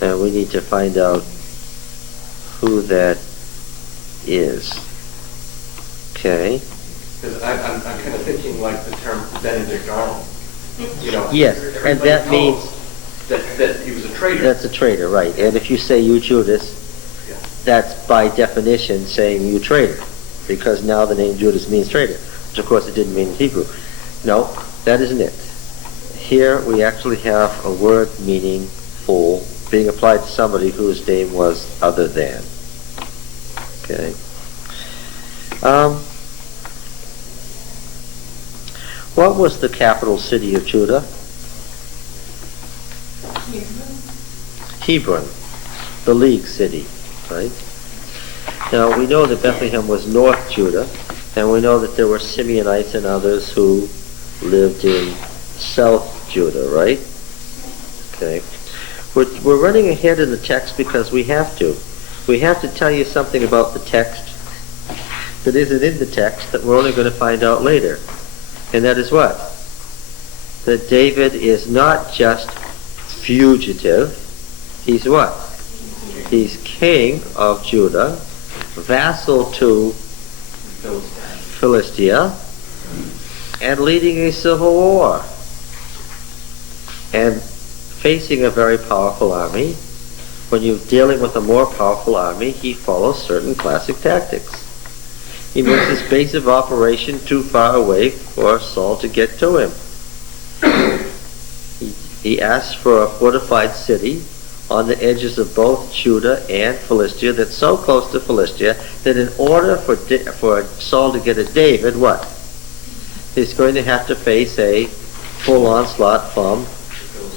And we need to find out who that is. Okay. Because I'm kind of thinking like the term Benedict Arnold. You know, Yes, and that means that he was a traitor. that's a traitor, right? And if you say you Judas, that's by definition saying you traitor, because now the name Judas means traitor, which of course it didn't mean in Hebrew. No, that isn't it. Here we actually have a word meaning fool being applied to somebody whose name was other than. Okay. What was the capital city of Judah? Hebron, the League city, right? Now we know that Bethlehem was North Judah, and we know that there were Simeonites and others who lived in South Judah, right? Okay. We're running ahead in the text because we have to. We have to tell you something about the text that isn't in the text that we're only going to find out later. And that is what? That David is not just fugitive. He's what? He's king of Judah, vassal to Philistia, and leading a civil war. And facing a very powerful army. When you're dealing with a more powerful army, he follows certain classic tactics. He moves his base of operation too far away for Saul to get to him. He asks for a fortified city on the edges of both Judah and Philistia that's so close to Philistia that in order for Saul to get at David, what? He's going to have to face a full onslaught from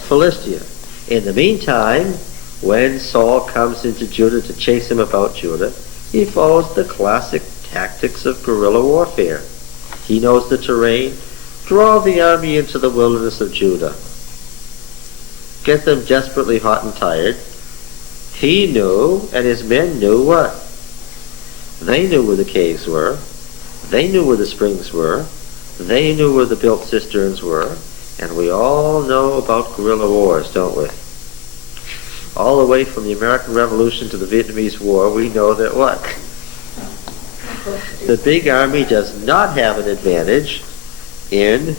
Philistia. In the meantime, when Saul comes into Judah to chase him about Judah, he follows the classic tactics of guerrilla warfare. He knows the terrain. Draw the army into the wilderness of Judah. Get them desperately hot and tired. He knew, and his men knew what? They knew where the caves were. They knew where the springs were. They knew where the built cisterns were. And we all know about guerrilla wars, don't we? All the way from the American Revolution to the Vietnamese War, we know that what? The big army does not have an advantage in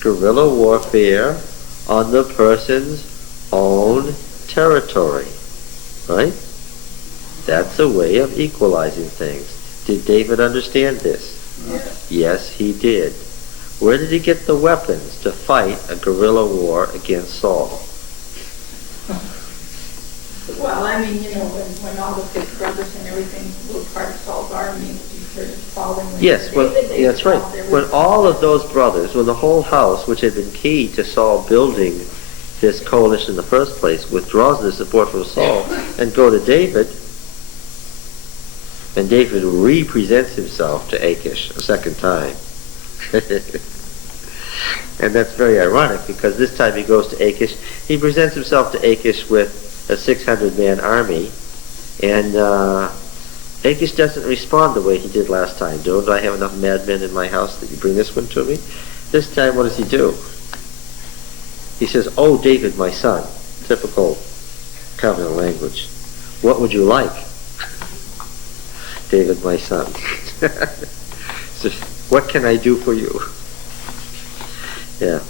guerrilla warfare on the person's own territory, right? That's a way of equalizing things. Did David understand this? Yes, he did. Where did he get the weapons to fight a guerrilla war against Saul? Well, I mean, when all of his brothers and everything were part of Saul's army, he started following them. Yes, that's right. When all of those brothers, when the whole house, which had been key to Saul building this coalition in the first place, withdraws their support from Saul and go to David, and David represents himself to Achish a second time. And that's very ironic, because this time he goes to Achish. He presents himself to Achish with a 600-man army, and Achish doesn't respond the way he did last time. Don't I have enough madmen in my house that you bring this one to me? This time, what does he do? He says, "Oh, David, my son," typical covenant language. "What would you like?" "David, my son." So, "what can I do for you?" Yeah.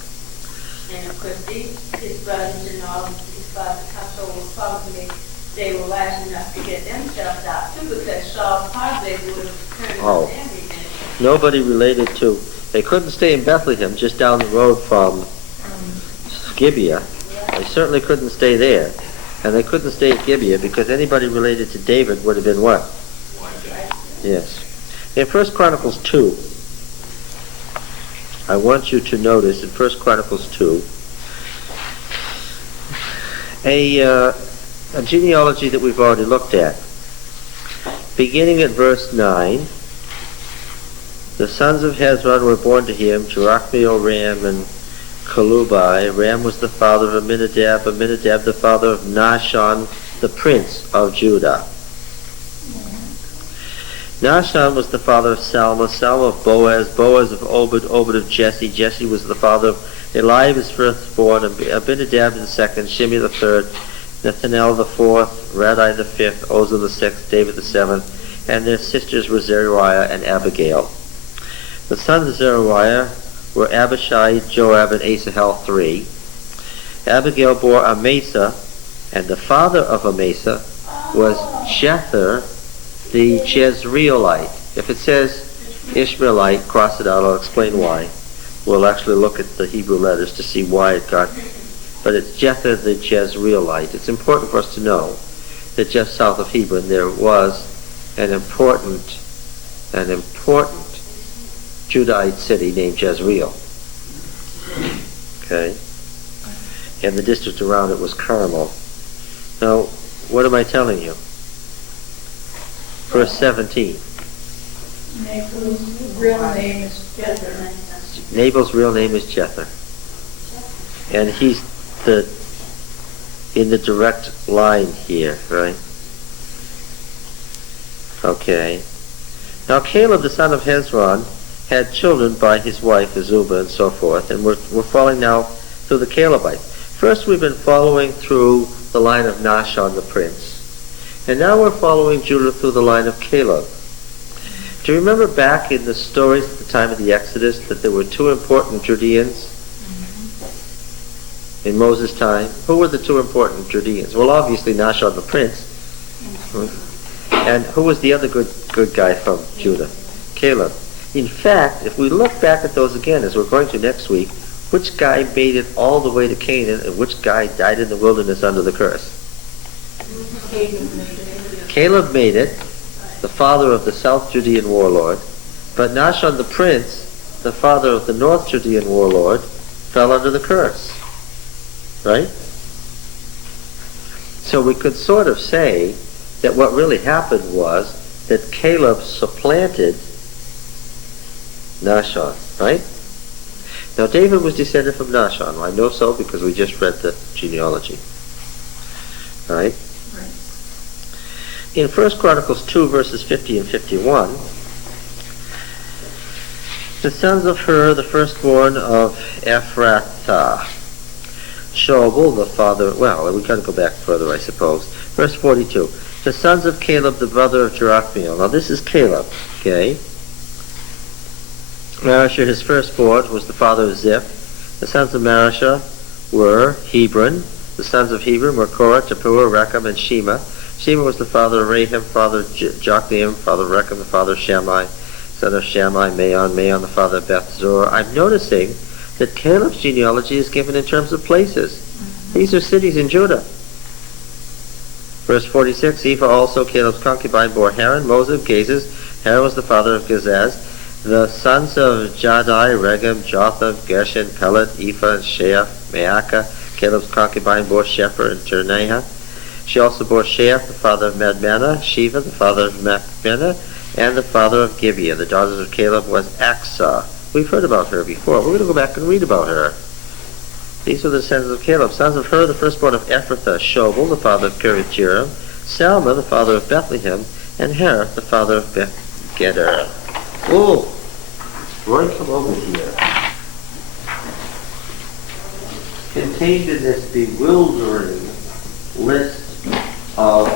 And of course, his brothers and all his father's household were probably, they were wise enough to get themselves out too, because Saul probably would have turned on them even. Nobody related to, they couldn't stay in Bethlehem, just down the road from Gibeah. They certainly couldn't stay there. And they couldn't stay at Gibeah because anybody related to David would have been what? Yes. In 1 Chronicles 2, I want you to notice in 1 Chronicles 2 a genealogy that we've already looked at. Beginning at verse 9, the sons of Hezron were born to him, Jerachmeel, Ram, and Kalubai. Ram was the father of Amminadab, Amminadab the father of Nahshon, the prince of Judah. Nahshon was the father of Salma, Salma of Boaz, Boaz of Obed, Obed of Jesse. Jesse was the father of Eliab, his firstborn, Abinadab the second, Shimei the third, Nethanel the fourth, Radai the fifth, Oza the sixth, David the seventh, and their sisters were Zeruiah and Abigail. The sons of Zeruiah were Abishai, Joab, and Asahel, 3. Abigail bore Amasa, and the father of Amasa was Jether, the Jezreelite. If it says Ishmaelite, cross it out, I'll explain why. We'll actually look at the Hebrew letters to see why it got, but it's Jether the Jezreelite. It's important for us to know that just south of Hebron there was an important Judahite city named Jezreel. Okay? And the district around it was Carmel. Now, what am I telling you? Verse 17. Nabal's real name is Jether. Nabal's real name is Jether. And he's in the direct line here, right? Okay. Now Caleb, the son of Hezron, had children by his wife Azubah and so forth, and we're following now through the Calebites. First we've been following through the line of Nahshon the prince. And now we're following Judah through the line of Caleb. Do you remember back in the stories at the time of the Exodus that there were two important Judeans in Moses' time? Who were the two important Judeans? Well, obviously Nahshon the prince. And who was the other good guy from Judah? Caleb. In fact, if we look back at those again, as we're going to next week, which guy made it all the way to Canaan and which guy died in the wilderness under the curse? Caleb made it, the father of the South Judean warlord, but Nahshon the prince, the father of the North Judean warlord, fell under the curse. Right? So we could sort of say that what really happened was that Caleb supplanted Nahshon, right? Now David was descended from Nahshon. I know so because we just read the genealogy. Right? In 1 Chronicles 2 verses 50 and 51, the sons of Hur, the firstborn of Ephrathah, Shobal, the father, well, we've got to go back further, I suppose. Verse 42, the sons of Caleb, the brother of Jerachmeel. Now this is Caleb, okay? Marashah, his firstborn, was the father of Ziph. The sons of Marashah were Hebron. The sons of Hebron were Korah, Tappuah, Rechem, and Shema. Shema was the father of Raham, father of Jokneam, father of Rechem, the father of Shammai. son of Shammai, Maon, Maon the father of Beth-zur. I'm noticing that Caleb's genealogy is given in terms of places. These are cities in Judah. Verse 46, Ephah also, Caleb's concubine, bore Haran, Moses, Gazez. Haran was the father of Gazez. The sons of Jadai, Regem, Jotham, Geshen, Pelet, Ephah, Sheaph, Maacah. Caleb's concubine bore Shepher and Ternaha. She also bore Sheaph, the father of Madmannah, Shiva, the father of Machbenah, and the father of Gibeah. The daughters of Caleb was Aksah. We've heard about her before. We're going to go back and read about her. These are the sons of Caleb. Sons of Hur, the firstborn of Ephrathah, Shobal, the father of Kiriath-Jearim, Salma, the father of Bethlehem, and Herath, the father of Beth-Geder. Oh, Roy, come over here. Contained in this bewildering list of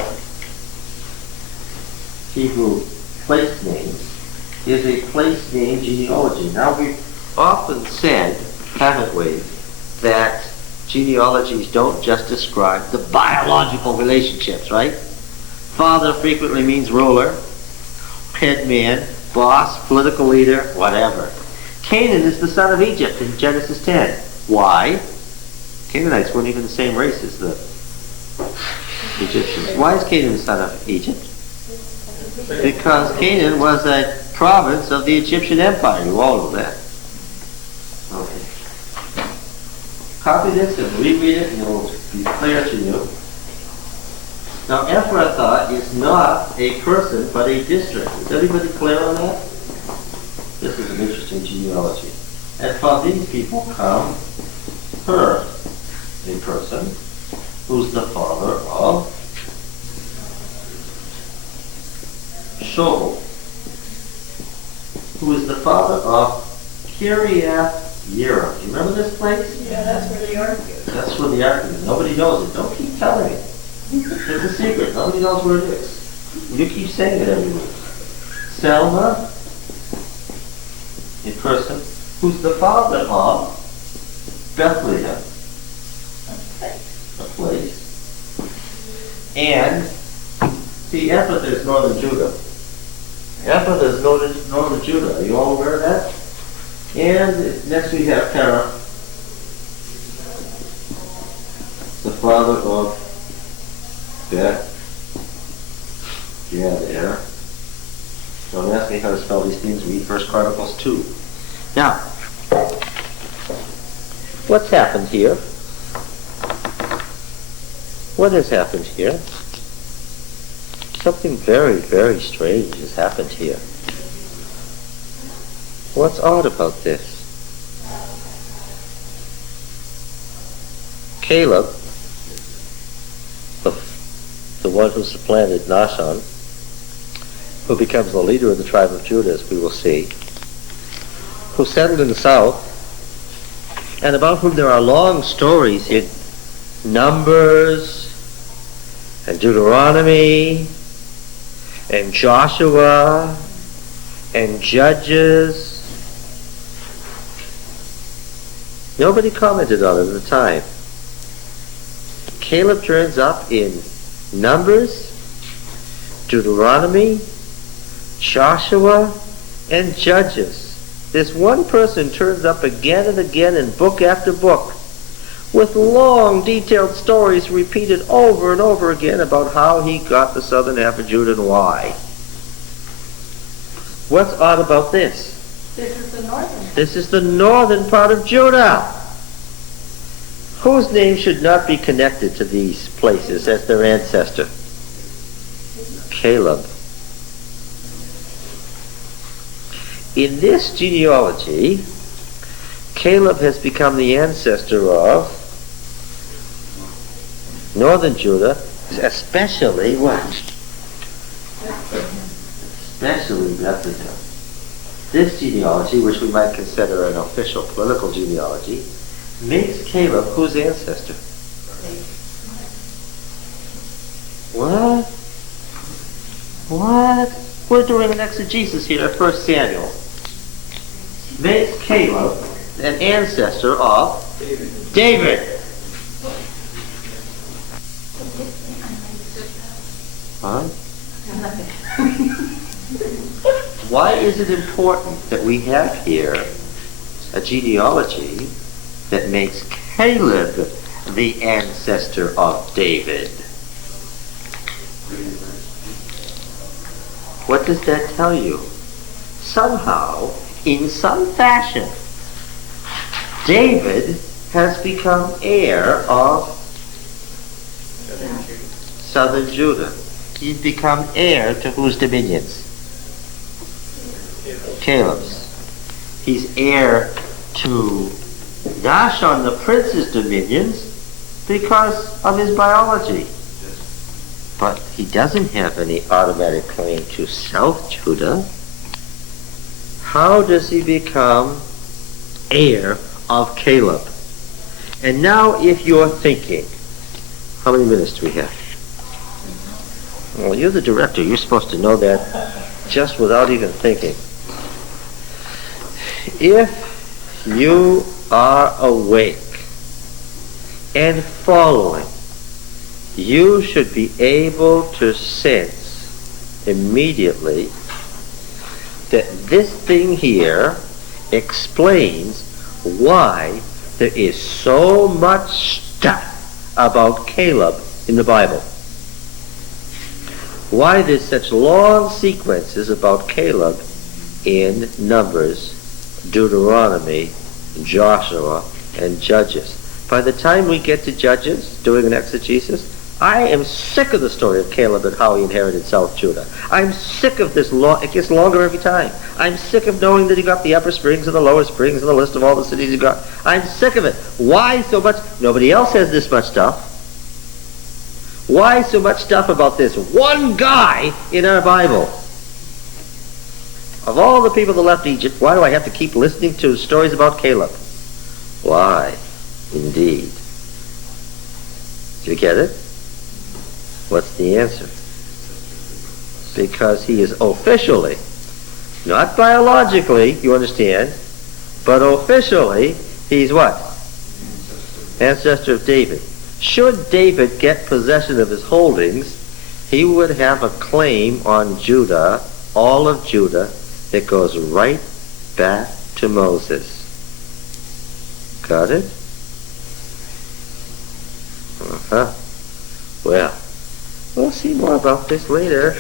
Hebrew place names is a place name genealogy. Now, we've often said, haven't we, that genealogies don't just describe the biological relationships, right? Father frequently means ruler, head man, boss, political leader, whatever. Canaan is the son of Egypt in Genesis 10. Why? Canaanites weren't even the same race as the Egyptians. Why is Canaan the son of Egypt? Because Canaan was a province of the Egyptian Empire. You all know that. Okay. Copy this and reread it and it will be clear to you. Now, Ephrathah is not a person, but a district. Is everybody clear on that? This is an interesting genealogy. And from these people come Hur, a person who's the father of Shobal, who is the father of Kiriath-Jearim. Do you remember this place? Yeah, that's where the ark is. That's where the ark is. Nobody knows it. Don't keep telling me. It's a secret. Nobody knows where it is. You keep saying it every week. Selma, a person who's the father of Bethlehem, a place. And, see, Ephrathah is northern Judah. Ephrathah is northern Judah. Are you all aware of that? And next we have Terah, the father of there. Don't ask me how to spell these things. Read 1 Chronicles 2. Now, what's happened here? What has happened here? Something very, very strange has happened here. What's odd about this? Caleb, the one who supplanted Nahshon, who becomes the leader of the tribe of Judah, as we will see, who settled in the south, and about whom there are long stories in Numbers and Deuteronomy and Joshua and Judges. Nobody commented on it at the time. Caleb turns up in Numbers, Deuteronomy, Joshua, and Judges. This one person turns up again and again in book after book with long, detailed stories repeated over and over again about how he got the southern half of Judah and why. What's odd about this? This is the northern. This is the northern part of Judah. Whose name should not be connected to these places as their ancestor? Caleb. In this genealogy, Caleb has become the ancestor of northern Judah, especially what? Especially Bethlehem. This genealogy, which we might consider an official political genealogy, makes Caleb whose ancestor? What? What? We're doing an exegesis here at 1 Samuel. Makes Caleb an ancestor of David. Huh? Why is it important that we have here a genealogy that makes Caleb the ancestor of David? What does that tell you? Somehow, in some fashion, David has become heir of southern Judah. He's become heir to whose dominions? Caleb's. He's heir to Nashon, the prince's dominions, because of his biology. But he doesn't have any automatic claim to South Judah. How does he become heir of Caleb? And now if you're thinking, how many minutes do we have? Well, you're the director. You're supposed to know that just without even thinking. If you are awake and following, you should be able to sense immediately that this thing here explains why there is so much stuff about Caleb in the Bible. Why there's such long sequences about Caleb in Numbers, Deuteronomy, Joshua, and Judges. By the time we get to Judges, doing an exegesis, I am sick of the story of Caleb and how he inherited South Judah. I'm sick of this it gets longer every time. I'm sick of knowing that he got the upper springs and the lower springs and the list of all the cities he got. I'm sick of it. Why so much? Nobody else has this much stuff. Why so much stuff about this one guy in our Bible? Of all the people that left Egypt, why do I have to keep listening to stories about Caleb? Why, indeed. Do you get it? What's the answer? Because he is officially, not biologically, you understand, but officially, he's what? Ancestor of David. Should David get possession of his holdings, he would have a claim on Judah, all of Judah, that goes right back to Moses. Got it? Well, we'll see more about this later.